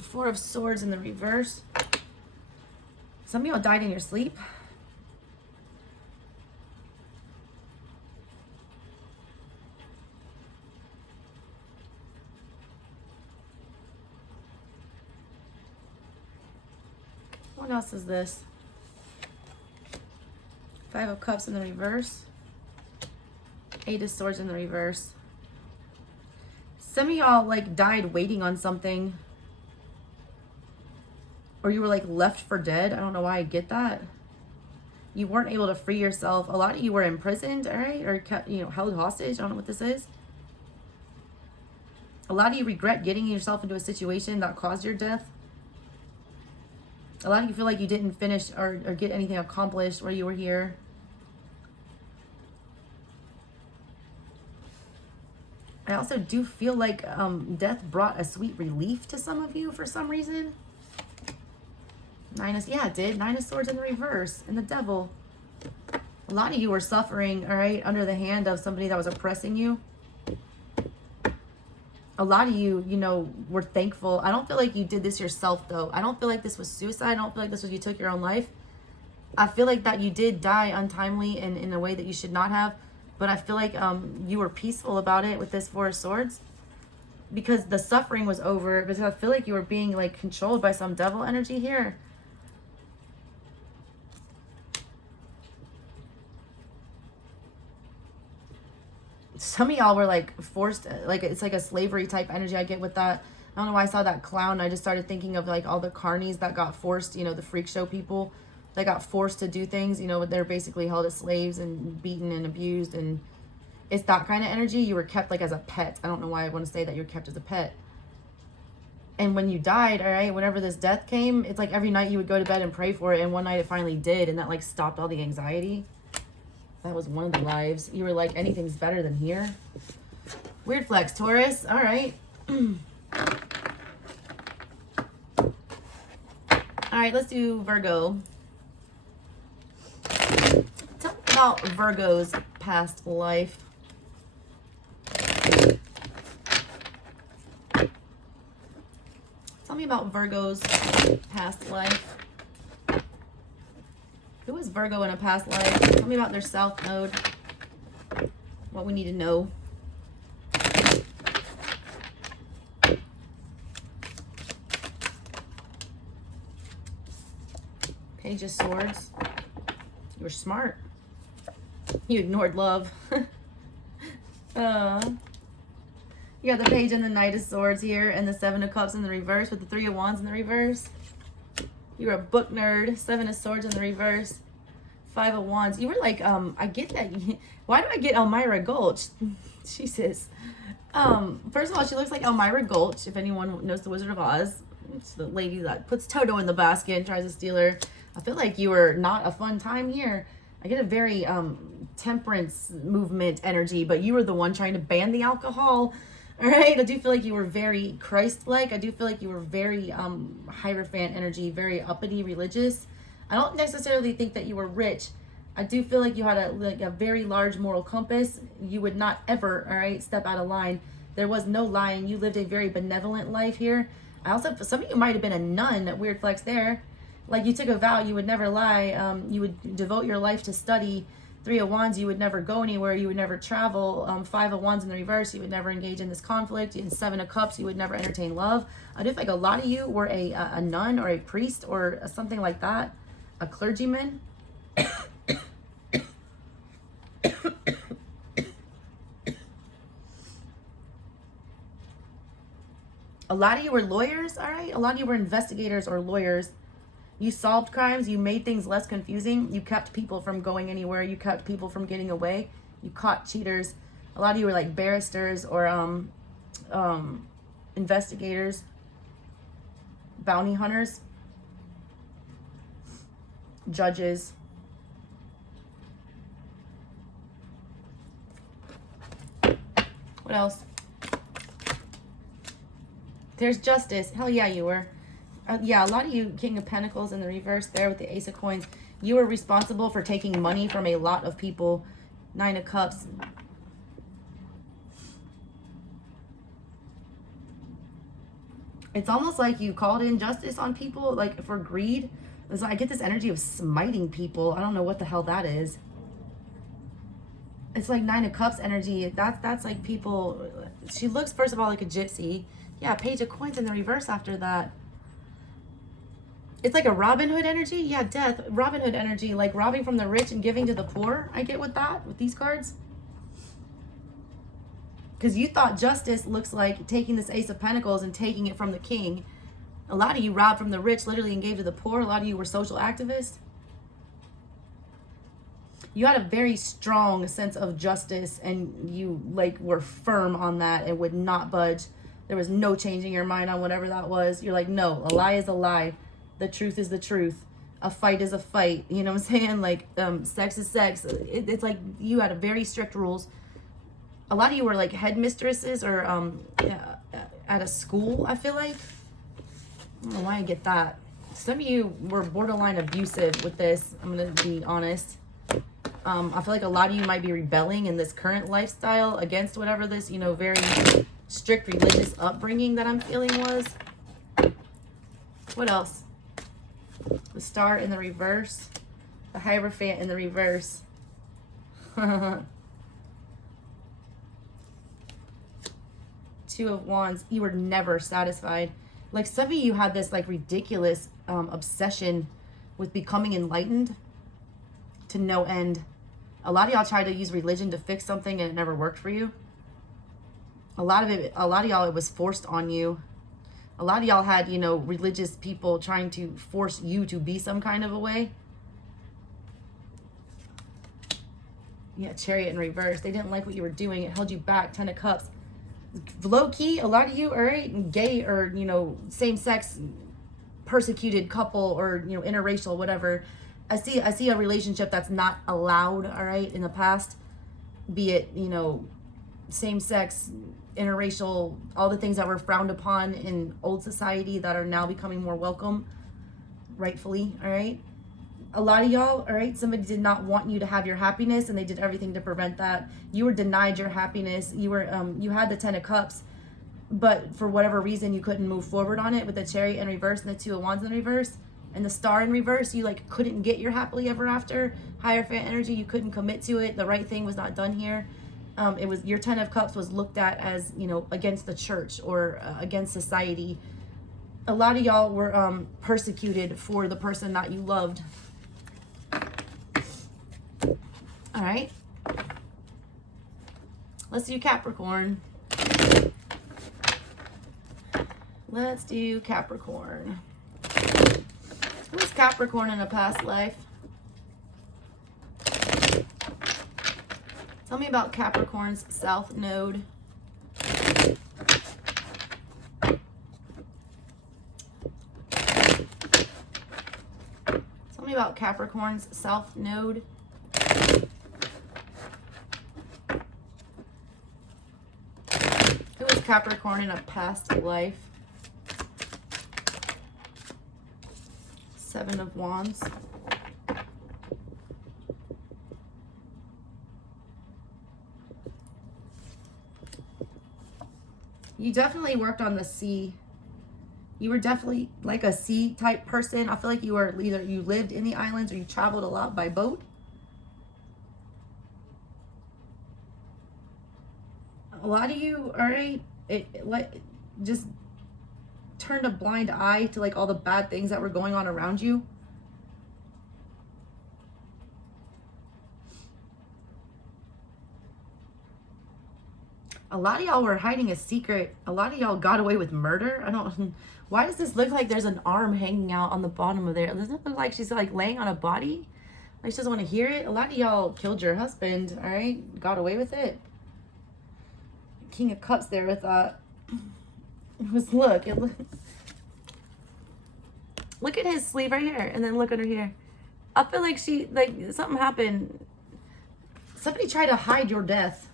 Four of Swords in the reverse. Some of y'all died in your sleep. What else is this? Five of Cups in the reverse. Eight of Swords in the reverse. Some of y'all like died waiting on something. Or you were like left for dead. I don't know why I get that. You weren't able to free yourself. A lot of you were imprisoned, all right? Or kept, you know, held hostage. I don't know what this is. A lot of you regret getting yourself into a situation that caused your death. A lot of you feel like you didn't finish or get anything accomplished while you were here. I also do feel like death brought a sweet relief to some of you for some reason. Yeah, it did. Nine of Swords in the reverse and the Devil. A lot of you were suffering, all right, under the hand of somebody that was oppressing you. A lot of you, you know, were thankful. I don't feel like you did this yourself, though. I don't feel like this was suicide. I don't feel like this was you took your own life. I feel like that you did die untimely and in a way that you should not have. But I feel like you were peaceful about it with this Four of Swords. Because the suffering was over. Because I feel like you were being, like, controlled by some devil energy here. Some of y'all were like forced, like it's like a slavery type energy I get with that. I don't know why I saw that clown. I just started thinking of like all the carnies that got forced, you know, the freak show people that got forced to do things, you know, they're basically held as slaves and beaten and abused. And it's that kind of energy. You were kept like as a pet. I don't know why I want to say that you're kept as a pet. And when you died, all right, whenever this death came, it's like every night you would go to bed and pray for it. And one night it finally did. And that like stopped all the anxiety. That was one of the lives. You were like, anything's better than here. Weird flex, Taurus. All right. All right, let's do Virgo. about Virgo's past life. Tell me about Virgo's past life. Who was Virgo in a past life? Tell me about their South Node. What we need to know. Page of Swords. You were smart. You ignored love. You got the Page and the Knight of Swords here, and the Seven of Cups in the reverse with the Three of Wands in the reverse. You were a book nerd. Seven of Swords in the reverse. Five of Wands. You were like, I get that. Why do I get Elmira Gulch? Jesus. First of all, she looks like Elmira Gulch, if anyone knows the Wizard of Oz. It's the lady that puts Toto in the basket and tries to steal her. I feel like you were not a fun time here. I get a very temperance movement energy, but you were the one trying to ban the alcohol. All right, I do feel like you were very Christ-like. I do feel like you were very Hierophant energy, very uppity, religious. I don't necessarily think that you were rich. I do feel like you had a very large moral compass. You would not ever, all right, step out of line. There was no lying. You lived a very benevolent life here. I also, some of you might have been a nun. Weird flex there. Like you took a vow, you would never lie. You would devote your life to study. Three of Wands, you would never go anywhere. You would never travel. Five of Wands in the reverse, you would never engage in this conflict. And Seven of Cups, you would never entertain love. I do feel like a lot of you were a nun or a priest or something like that. A clergyman. A lot of you were lawyers, all right? A lot of you were investigators or lawyers. You solved crimes. You made things less confusing. You kept people from going anywhere. You kept people from getting away. You caught cheaters. A lot of you were like barristers or investigators, bounty hunters, judges. What else? There's Justice. Hell yeah, you were. Yeah, a lot of you, King of Pentacles in the reverse there with the Ace of Coins. You were responsible for taking money from a lot of people. Nine of Cups. It's almost like you called in justice on people, like for greed. It's like, I get this energy of smiting people. I don't know what the hell that is. It's like Nine of Cups energy. That's like people. She looks, first of all, like a gypsy. Yeah, Page of Coins in the reverse after that. It's like a Robin Hood energy. Yeah, death. Robin Hood energy, like robbing from the rich and giving to the poor. I get with that, with these cards. Because you thought justice looks like taking this Ace of Pentacles and taking it from the king. A lot of you robbed from the rich, literally, and gave to the poor. A lot of you were social activists. You had a very strong sense of justice, and you like were firm on that and would not budge. There was no changing your mind on whatever that was. You're like, no, a lie is a lie. The truth is the truth. A fight is a fight. You know what I'm saying? Like, sex is sex. It's like you had a very strict rules. A lot of you were like headmistresses or at a school, I feel like. I don't know why I get that. Some of you were borderline abusive with this. I'm going to be honest. I feel like a lot of you might be rebelling in this current lifestyle against whatever this, you know, very strict religious upbringing that I'm feeling was. What else? The Star in the reverse. The Hierophant in the reverse. Two of Wands. You were never satisfied. Like some of you had this like ridiculous obsession with becoming enlightened to no end. A lot of y'all tried to use religion to fix something and it never worked for you. A lot of y'all, it was forced on you. A lot of y'all had, you know, religious people trying to force you to be some kind of a way. Yeah, Chariot in reverse. They didn't like what you were doing. It held you back. Ten of Cups. Low key, a lot of you, all right, gay or, you know, same-sex persecuted couple or, you know, interracial, whatever. I see a relationship that's not allowed, all right, in the past. Be it, you know, same-sex, interracial, all the things that were frowned upon in old society that are now becoming more welcome, rightfully, all right? A lot of y'all, all right, somebody did not want you to have your happiness, and they did everything to prevent that. You were denied your happiness. You were, you had the 10 of Cups, but for whatever reason, you couldn't move forward on it with the Chariot in reverse and the 2 of Wands in reverse and the Star in reverse. You like couldn't get your happily ever after, Hierophant energy. You couldn't commit to it. The right thing was not done here. It was your 10 of Cups was looked at as, you know, against the church or against society. A lot of y'all were persecuted for the person that you loved. All right. Let's do Capricorn. Let's do Capricorn. Who was Capricorn in a past life? Tell me about Capricorn's South Node. Tell me about Capricorn's South Node. Who was Capricorn in a past life? 7 of Wands. You definitely worked on the sea. You were definitely like a sea type person. I feel like you were either you lived in the islands or you traveled a lot by boat. A lot of you, all right, just turned a blind eye to like all the bad things that were going on around you. A lot of y'all were hiding a secret. A lot of y'all got away with murder. I don't, why does this look like there's an arm hanging out on the bottom of there? Doesn't it look like she's like laying on a body? Like she doesn't want to hear it. A lot of y'all killed your husband, all right? Got away with it. King of Cups there with that. It was, look at his sleeve right here, and then look under here. I feel like something happened. Somebody tried to hide your death.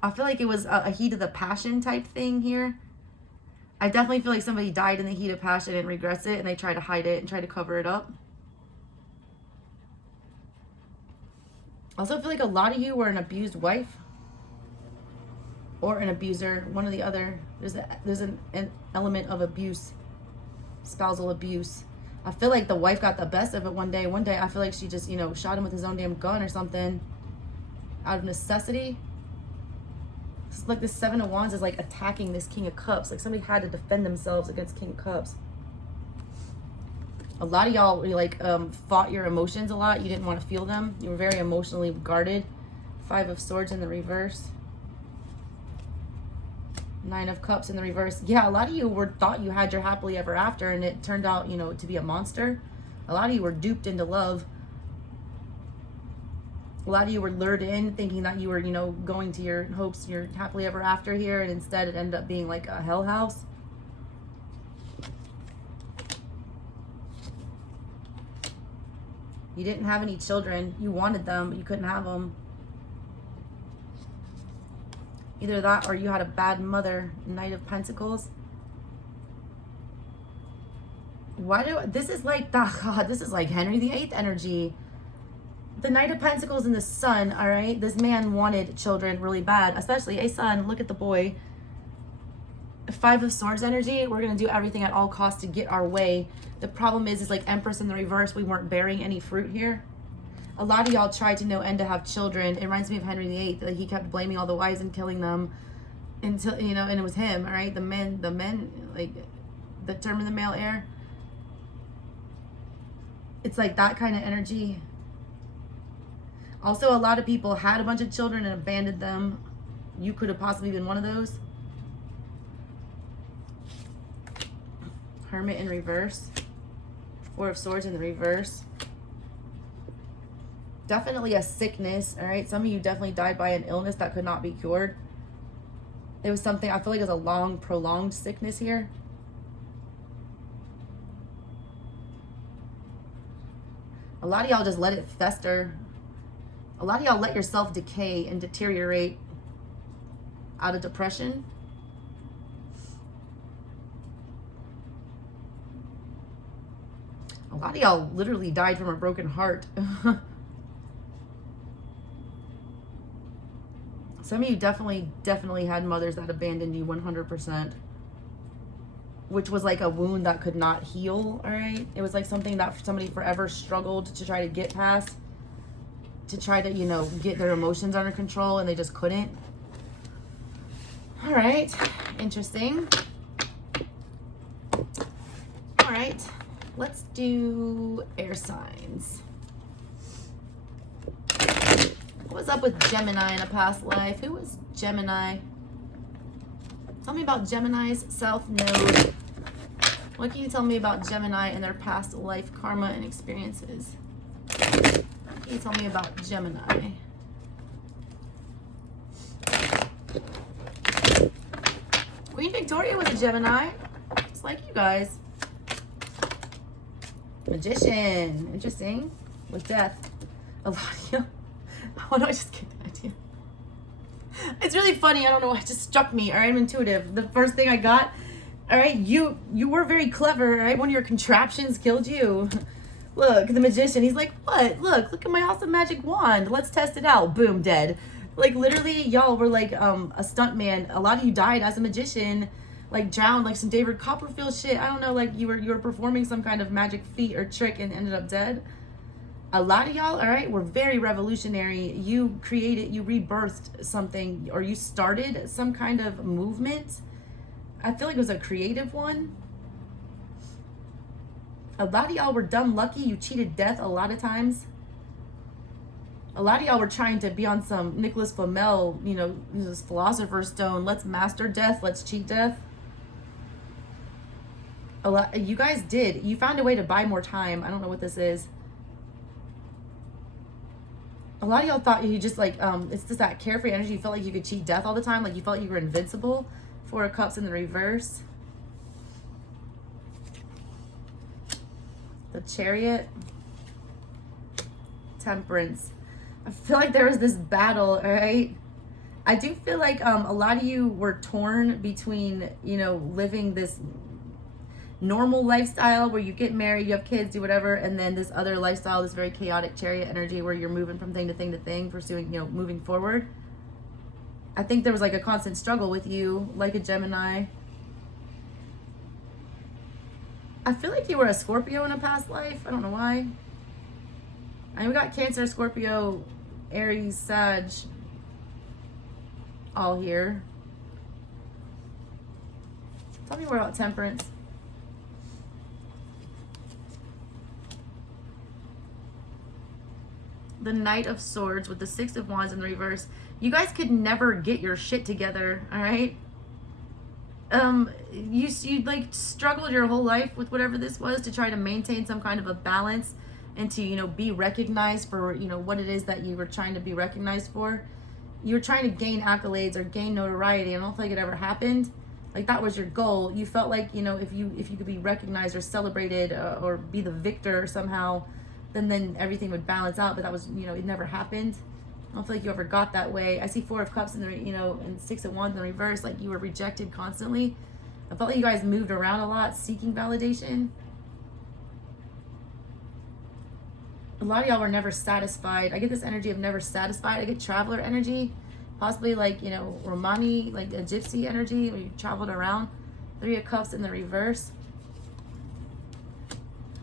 I feel like it was a heat of the passion type thing here. I definitely feel like somebody died in the heat of passion and regrets it, and they try to hide it and try to cover it up. Also, I feel like a lot of you were an abused wife or an abuser, one or the other. There's an element of abuse, spousal abuse. I feel like the wife got the best of it one day. One day, I feel like she just, you know, shot him with his own damn gun or something out of necessity. It's like this 7 of Wands is like attacking this King of Cups. Like somebody had to defend themselves against King of Cups. A lot of y'all like fought your emotions a lot. You didn't want to feel them. You were very emotionally guarded. 5 of Swords in the reverse. 9 of Cups in the reverse. Yeah, a lot of you thought you had your happily ever after, and it turned out, you know, to be a monster. A lot of you were duped into love. A lot of you were lured in thinking that you were, you know, going to your hopes, your happily ever after here, and instead it ended up being like a hell house. You didn't have any children. You wanted them, but you couldn't have them. Either that or you had a bad mother. Knight of Pentacles. This is like, oh God, this is like Henry VIII energy. The Knight of Pentacles and the Sun, all right? This man wanted children really bad, especially a son. Look at the boy. 5 of Swords energy. We're going to do everything at all costs to get our way. The problem is like Empress in the reverse. We weren't bearing any fruit here. A lot of y'all tried to no end to have children. It reminds me of Henry VIII. Like he kept blaming all the wives and killing them until, you know, and it was him, all right? The men, like the term of the male heir. It's like that kind of energy. Also, a lot of people had a bunch of children and abandoned them. You could have possibly been one of those. Hermit in reverse. 4 of Swords in the reverse. Definitely a sickness, all right? Some of you definitely died by an illness that could not be cured. It was something, I feel like it was a long, prolonged sickness here. A lot of y'all just let it fester. A lot of y'all let yourself decay and deteriorate out of depression. lot of y'all literally died from a broken heart. Some of you definitely had mothers that abandoned you 100%. Which was like a wound that could not heal, all right? It was like something that somebody forever struggled to try to get past, to try to, you know, get their emotions under control, and they just couldn't. All right, interesting. All right, let's do air signs. What was up with Gemini in a past life? Who was Gemini? Tell me about Gemini's South Node. What can you tell me about Gemini and their past life karma and experiences? What can you tell me about Gemini? Queen Victoria was a Gemini. Just like you guys. Magician. Interesting. With death. A lot of you. Why do I just get that idea? It's really funny. I don't know why it just struck me. All right, I'm intuitive. The first thing I got, all right, you were very clever. All right, one of your contraptions killed you. Look, the magician. He's like, what? Look at my awesome magic wand. Let's test it out. Boom, dead. Like literally, y'all were like a stunt man. A lot of you died as a magician, like drowned, like some David Copperfield shit. I don't know, like you were performing some kind of magic feat or trick and ended up dead. A lot of y'all, all right, were very revolutionary. You created, you rebirthed something, or you started some kind of movement. I feel like it was a creative one. A lot of y'all were dumb lucky. You cheated death a lot of times. A lot of y'all were trying to be on some Nicholas Flamel, you know, this Philosopher's Stone. Let's master death. Let's cheat death. A lot, you guys did. You found a way to buy more time. I don't know what this is. A lot of y'all thought you just like, it's just that carefree energy. You felt like you could cheat death all the time. Like you felt like you were invincible. Four of Cups in the reverse. The Chariot. Temperance. I feel like there was this battle, all right? I do feel like a lot of you were torn between, you know, living this normal lifestyle where you get married, you have kids, do whatever, and then this other lifestyle, this very chaotic Chariot energy where you're moving from thing to thing to thing, pursuing, you know, moving forward. I think there was like a constant struggle with you, like a Gemini. I feel like you were a Scorpio in a past life. I don't know why. I mean, we got Cancer, Scorpio, Aries, Sag, all here. Tell me more about Temperance. The Knight of Swords with the Six of Wands in the reverse. You guys could never get your shit together, all right? You like struggled your whole life with whatever this was to try to maintain some kind of a balance and to, you know, be recognized for, you know, what it is that you were trying to be recognized for. You were trying to gain accolades or gain notoriety. I don't think it ever happened. Like that was your goal. You felt like, you know, if you could be recognized or celebrated or be the victor somehow, then everything would balance out. But that was, you know, it never happened. I don't feel like you ever got that way. I see Four of Cups in the, you know, and Six of Wands in the reverse. Like you were rejected constantly. I felt like you guys moved around a lot, seeking validation. A lot of y'all were never satisfied. I get this energy of never satisfied. I get Traveler energy, possibly like, you know, Romani, like a gypsy energy where you traveled around. Three of Cups in the reverse.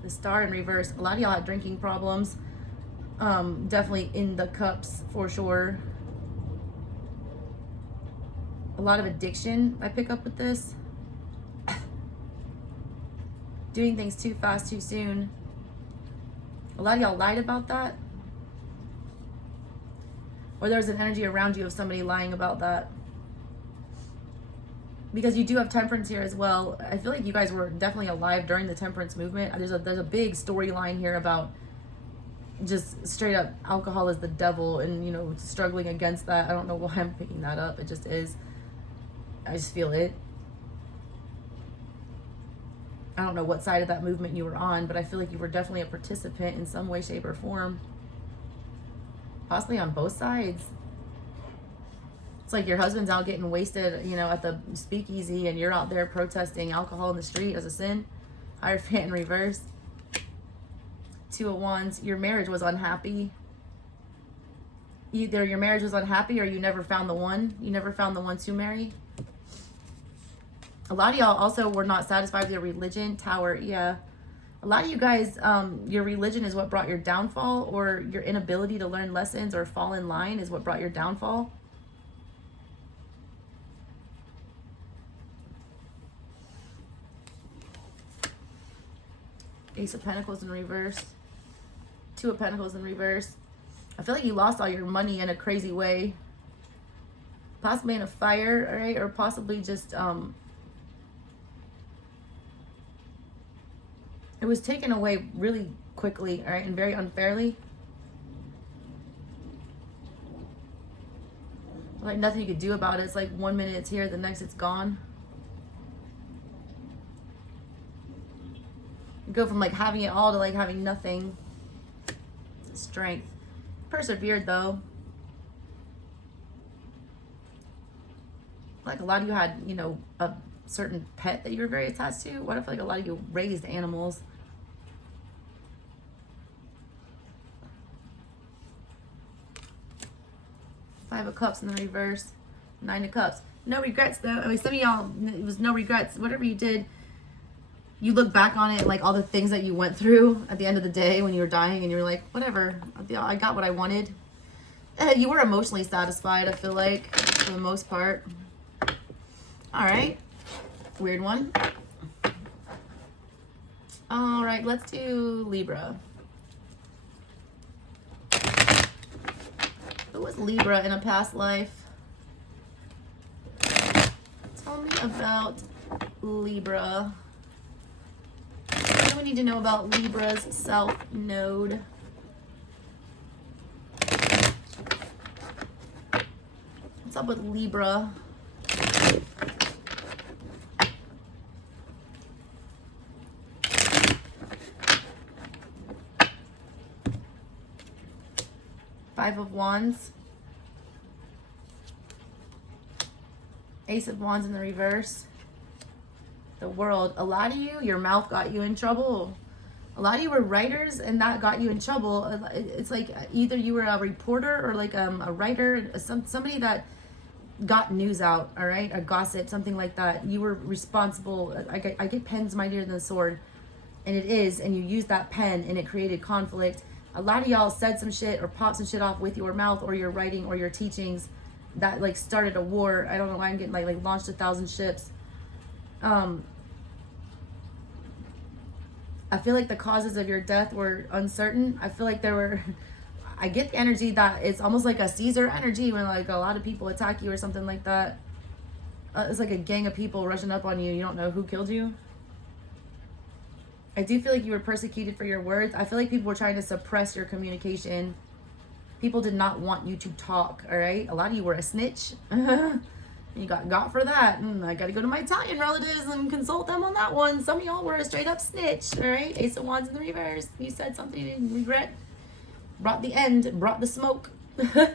The Star in reverse. A lot of y'all had drinking problems. Definitely in the cups for sure. A lot of addiction I pick up with this. Doing things too fast, too soon. A lot of y'all lied about that. Or there's an energy around you of somebody lying about that. Because you do have Temperance here as well. I feel like you guys were definitely alive during the Temperance movement. There's a big storyline here about just straight up alcohol is the devil and, you know, struggling against that. I don't know why I'm picking that up. It just is. I just feel it. I don't know what side of that movement you were on, but I feel like you were definitely a participant in some way, shape, or form. Possibly on both sides. It's like your husband's out getting wasted, you know, at the speakeasy, and you're out there protesting alcohol in the street as a sin. Hierophant in reverse. Two of Wands, your marriage was unhappy. Either your marriage was unhappy or you never found the one. You never found the one to marry. A lot of y'all also were not satisfied with your religion. Tower, yeah. A lot of you guys, your religion is what brought your downfall, or your inability to learn lessons or fall in line is what brought your downfall. Ace of Pentacles in reverse. Two of Pentacles in reverse. I feel like you lost all your money in a crazy way. Possibly in a fire, all right? Or possibly just, it was taken away really quickly, all right? And very unfairly. Like nothing you could do about it. It's like 1 minute it's here, the next it's gone. You go from like having it all to like having nothing. Strength. Persevered though. Like a lot of you had, you know, a certain pet that you were very attached to. What if like a lot of you raised animals? Five of Cups in the reverse. Nine of Cups. No regrets though. I mean, some of y'all, it was no regrets. Whatever you did, you look back on it, like all the things that you went through at the end of the day when you were dying, and you were like, whatever, I got what I wanted. You were emotionally satisfied, I feel like, for the most part. All right. Weird one. All right, let's do Libra. Who was Libra in a past life? Tell me about Libra. What do we need to know about Libra's South Node? What's up with Libra? Five of Wands. Ace of Wands in the reverse. The World. A lot of you, your mouth got you in trouble. A lot of you were writers and that got you in trouble. It's like either you were a reporter or like a writer, somebody that got news out, all right? A gossip, something like that. You were responsible. I get pens mightier than the sword. And it is, and you used that pen and it created conflict. A lot of y'all said some shit or popped some shit off with your mouth or your writing or your teachings that like started a war. I don't know why I'm getting like launched 1,000 ships. I feel like the causes of your death were uncertain. I feel like there were, I get the energy that it's almost like a Caesar energy when like a lot of people attack you or something like that. It's like a gang of people rushing up on you. You don't know who killed you. I do feel like you were persecuted for your words. I feel like people were trying to suppress your communication. People did not want you to talk, all right? A lot of you were a snitch. You got for that. I got to go to my Italian relatives and consult them on that one. Some of y'all were a straight up snitch, all right? Ace of Wands in the reverse. You said something you didn't regret. Brought the end, brought the smoke. A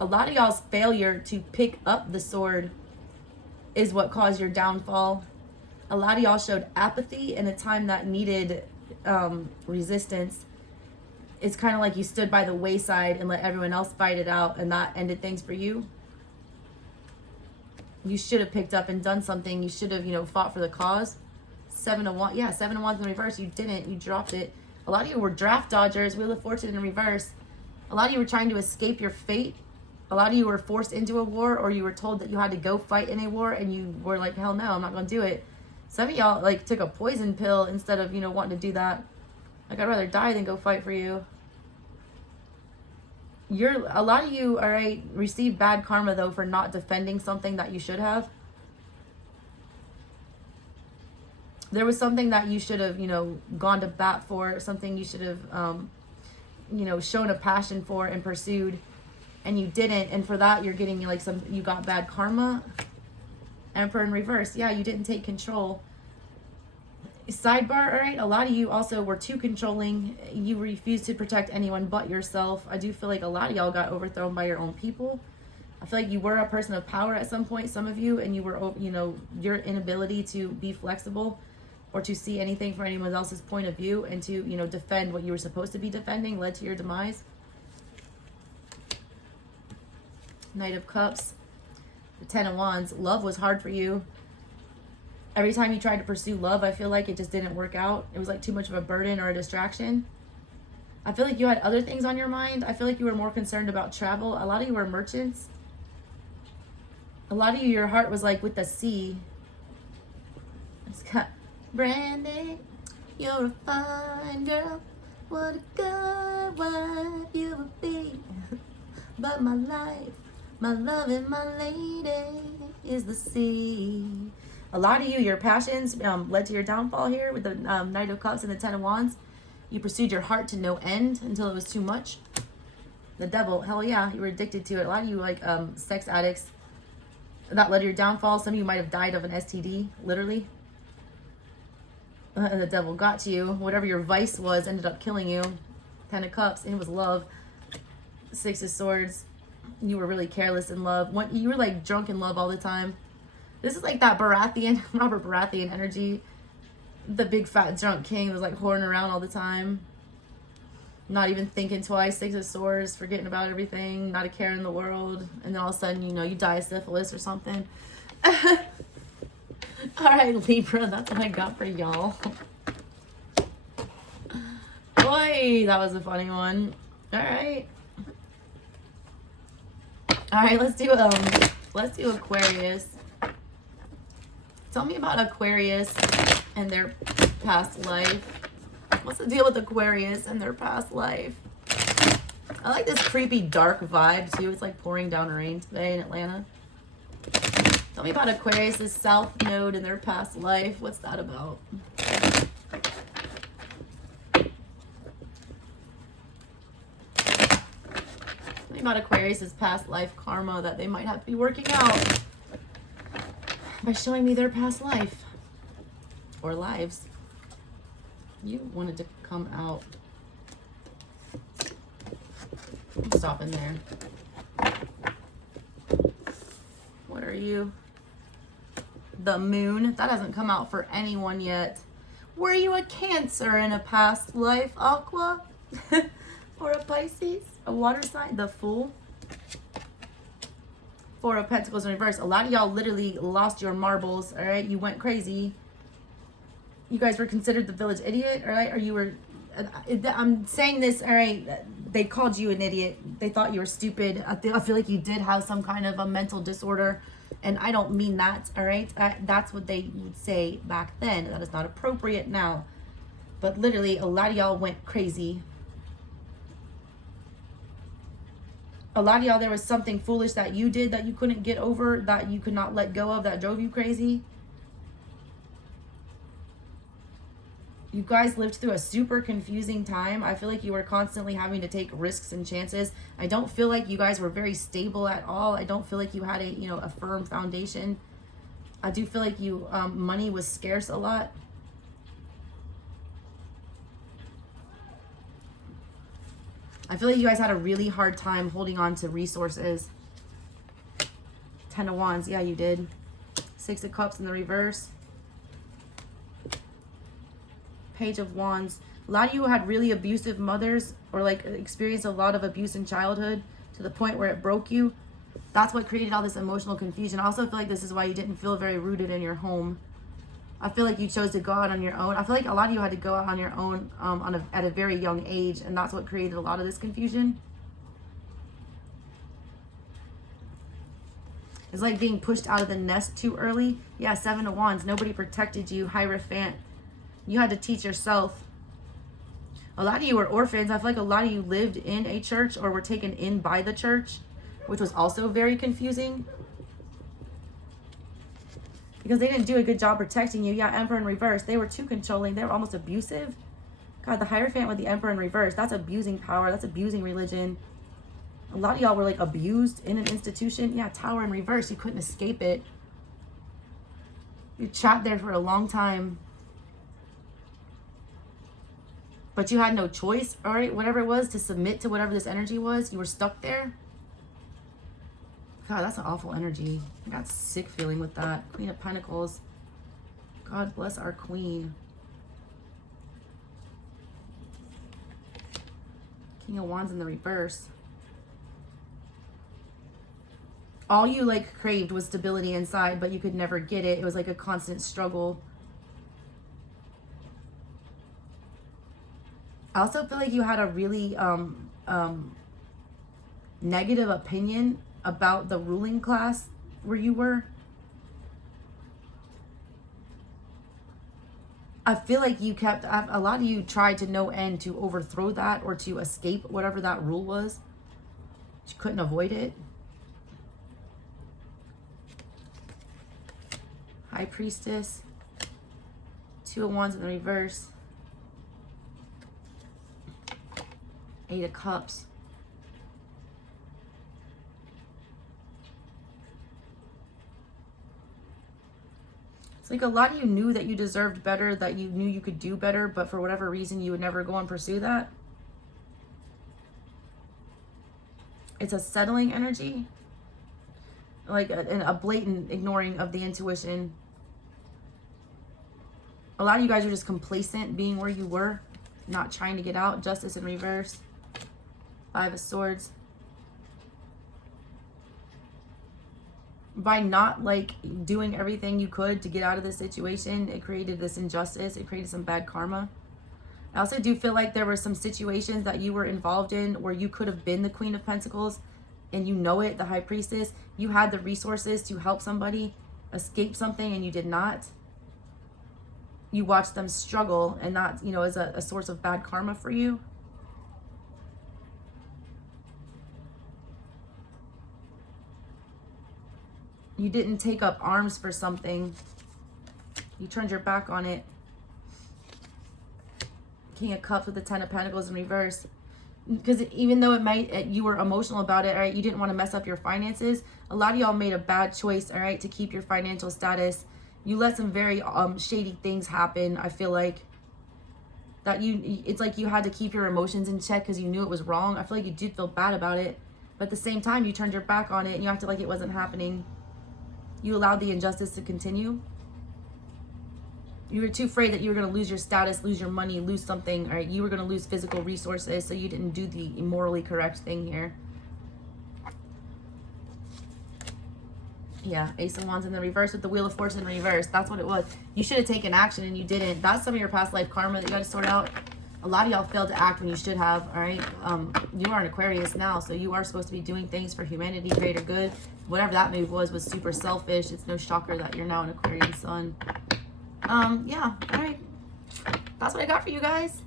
lot of y'all's failure to pick up the sword is what caused your downfall. A lot of y'all showed apathy in a time that needed resistance. It's kind of like you stood by the wayside and let everyone else fight it out, and that ended things for you. You should have picked up and done something. You should have, you know, fought for the cause. Seven of Wands. Yeah, Seven of Wands in reverse. You didn't. You dropped it. A lot of you were draft dodgers. Wheel of Fortune in reverse. A lot of you were trying to escape your fate. A lot of you were forced into a war, or you were told that you had to go fight in a war, and you were like, hell no, I'm not going to do it. Some of y'all like took a poison pill instead of, you know, wanting to do that. Like, I'd rather die than go fight for you. A lot of you, all right, received bad karma though for not defending something that you should have. There was something that you should have, you know, gone to bat for, something you should have, you know, shown a passion for and pursued, and you didn't. And for that, you're getting like you got bad karma. Emperor in reverse. Yeah, you didn't take control. Sidebar, all right, a lot of you also were too controlling. You refused to protect anyone but yourself. I do feel like a lot of y'all got overthrown by your own people. I feel like you were a person of power at some point, some of you, and you were, you know, your inability to be flexible or to see anything from anyone else's point of view and to, you know, defend what you were supposed to be defending led to your demise. Knight of Cups, the Ten of Wands. Love was hard for you. Every time you tried to pursue love, I feel like it just didn't work out. It was like too much of a burden or a distraction. I feel like you had other things on your mind. I feel like you were more concerned about travel. A lot of you were merchants. A lot of you, your heart was like with the sea. It's got, Brandy, you're a fine girl. What a good wife you would be. But my life, my love and my lady is the sea. A lot of you, your passions led to your downfall here with the Knight of Cups and the Ten of Wands. You pursued your heart to no end until it was too much. The Devil, hell yeah, you were addicted to it. A lot of you like sex addicts. That led to your downfall. Some of you might have died of an STD, literally. And the Devil got to you. Whatever your vice was ended up killing you. Ten of Cups, and it was love. Six of Swords, you were really careless in love. You were like drunk in love all the time. This is like that Baratheon, Robert Baratheon energy. The big fat drunk king was like whoring around all the time. Not even thinking twice. Six of Swords, forgetting about everything, not a care in the world. And then all of a sudden, you know, you die of syphilis or something. All right, Libra, that's what I got for y'all. Boy, that was a funny one. All right. All right, let's do Aquarius. Tell me about Aquarius and their past life. What's the deal with Aquarius and their past life? I like this creepy dark vibe too. It's like pouring down rain today in Atlanta. Tell me about Aquarius' South Node and their past life. What's that about? Tell me about Aquarius' past life karma that they might have to be working out by showing me their past life or lives. You wanted to come out. Stop in there. What are you? The Moon. That hasn't come out for anyone yet. Were you a Cancer in a past life, Aqua? Or a Pisces? A water sign? The Fool. Four of Pentacles in reverse. A lot of y'all literally lost your marbles, all right? You went crazy. You guys were considered the village idiot, all right? Or you were, I'm saying this, all right, they called you an idiot. They thought you were stupid. I feel like you did have some kind of a mental disorder, and I don't mean that, all right? That's what they would say back then. That is not appropriate now. But literally, a lot of y'all went crazy. A lot of y'all, there was something foolish that you did that you couldn't get over, that you could not let go of, that drove you crazy. You guys lived through a super confusing time. I feel like you were constantly having to take risks and chances. I don't feel like you guys were very stable at all. I don't feel like you had a firm foundation. I do feel like you money was scarce a lot. I feel like you guys had a really hard time holding on to resources. Ten of Wands, yeah, you did. Six of Cups in the reverse. Page of Wands. A lot of you had really abusive mothers or like experienced a lot of abuse in childhood to the point where it broke you. That's what created all this emotional confusion. I also feel like this is why you didn't feel very rooted in your home. I feel like you chose to go out on your own. I feel like a lot of you had to go out on your own at a very young age, and that's what created a lot of this confusion. It's like being pushed out of the nest too early. Yeah, Seven of Wands. Nobody protected you. Hierophant. You had to teach yourself. A lot of you were orphans. I feel like a lot of you lived in a church or were taken in by the church, which was also very confusing because they didn't do a good job protecting you. Yeah, Emperor in reverse. They were too controlling. They were almost abusive. God, the Hierophant with the Emperor in reverse. That's abusing power. That's abusing religion. A lot of y'all were like abused in an institution. Yeah, Tower in reverse. You couldn't escape it. You trapped there for a long time. But you had no choice, all right? Whatever it was, to submit to whatever this energy was, you were stuck there. God, that's an awful energy. I got sick feeling with that. Queen of Pentacles. God bless our queen. King of Wands in the reverse. All you like craved was stability inside, but you could never get it. It was like a constant struggle. I also feel like you had a really negative opinion about the ruling class where you were. I feel like you kept, a lot of you tried to no end to overthrow that or to escape whatever that rule was. You couldn't avoid it. High Priestess. Two of Wands in the reverse. Eight of Cups. It's like a lot of you knew that you deserved better, that you knew you could do better, but for whatever reason you would never go and pursue that. It's a settling energy. Like a blatant ignoring of the intuition. A lot of you guys are just complacent being where you were, not trying to get out. Justice in reverse. Five of Swords. By not like doing everything you could to get out of this situation, it created this injustice. It created some bad karma. I also do feel like there were some situations that you were involved in where you could have been the Queen of Pentacles and you know it, the High Priestess. You had the resources to help somebody escape something and you did not. You watched them struggle and that, you know, is a source of bad karma for you. You didn't take up arms for something. You turned your back on it. King of Cups with the Ten of Pentacles in reverse. Because even though it might, you were emotional about it, all right, you didn't want to mess up your finances. A lot of y'all made a bad choice, all right, to keep your financial status. You let some very shady things happen. I feel like that it's like you had to keep your emotions in check because you knew it was wrong. I feel like you did feel bad about it. But at the same time, you turned your back on it and you acted like it wasn't happening. You allowed the injustice to continue. You were too afraid that you were going to lose your status, lose your money, lose something. All right, you were going to lose physical resources, so you didn't do the morally correct thing here. Yeah, Ace of Wands in the reverse with the Wheel of Fortune in reverse. That's what it was. You should have taken action and you didn't. That's some of your past life karma that you got to sort out. A lot of y'all failed to act when you should have, all right? You are an Aquarius now, so you are supposed to be doing things for humanity, greater good. Whatever that move was super selfish. It's no shocker that you're now an Aquarian sun. Yeah, all right. That's what I got for you guys.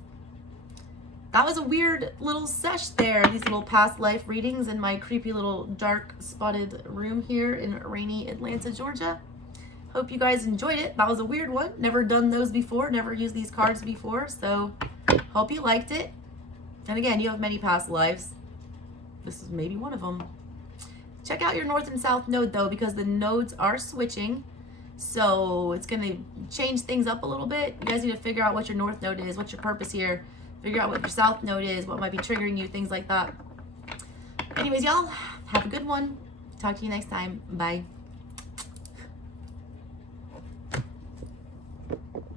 That was a weird little sesh there. These little past life readings in my creepy little dark spotted room here in rainy Atlanta, Georgia. Hope you guys enjoyed it. That was a weird one. Never done those before. Never used these cards before. So hope you liked it. And again, you have many past lives. This is maybe one of them. Check out your North and South node though, because the nodes are switching. So it's going to change things up a little bit. You guys need to figure out what your North node is. What's your purpose here? Figure out what your South node is. What might be triggering you. Things like that. Anyways, y'all, have a good one. Talk to you next time. Bye.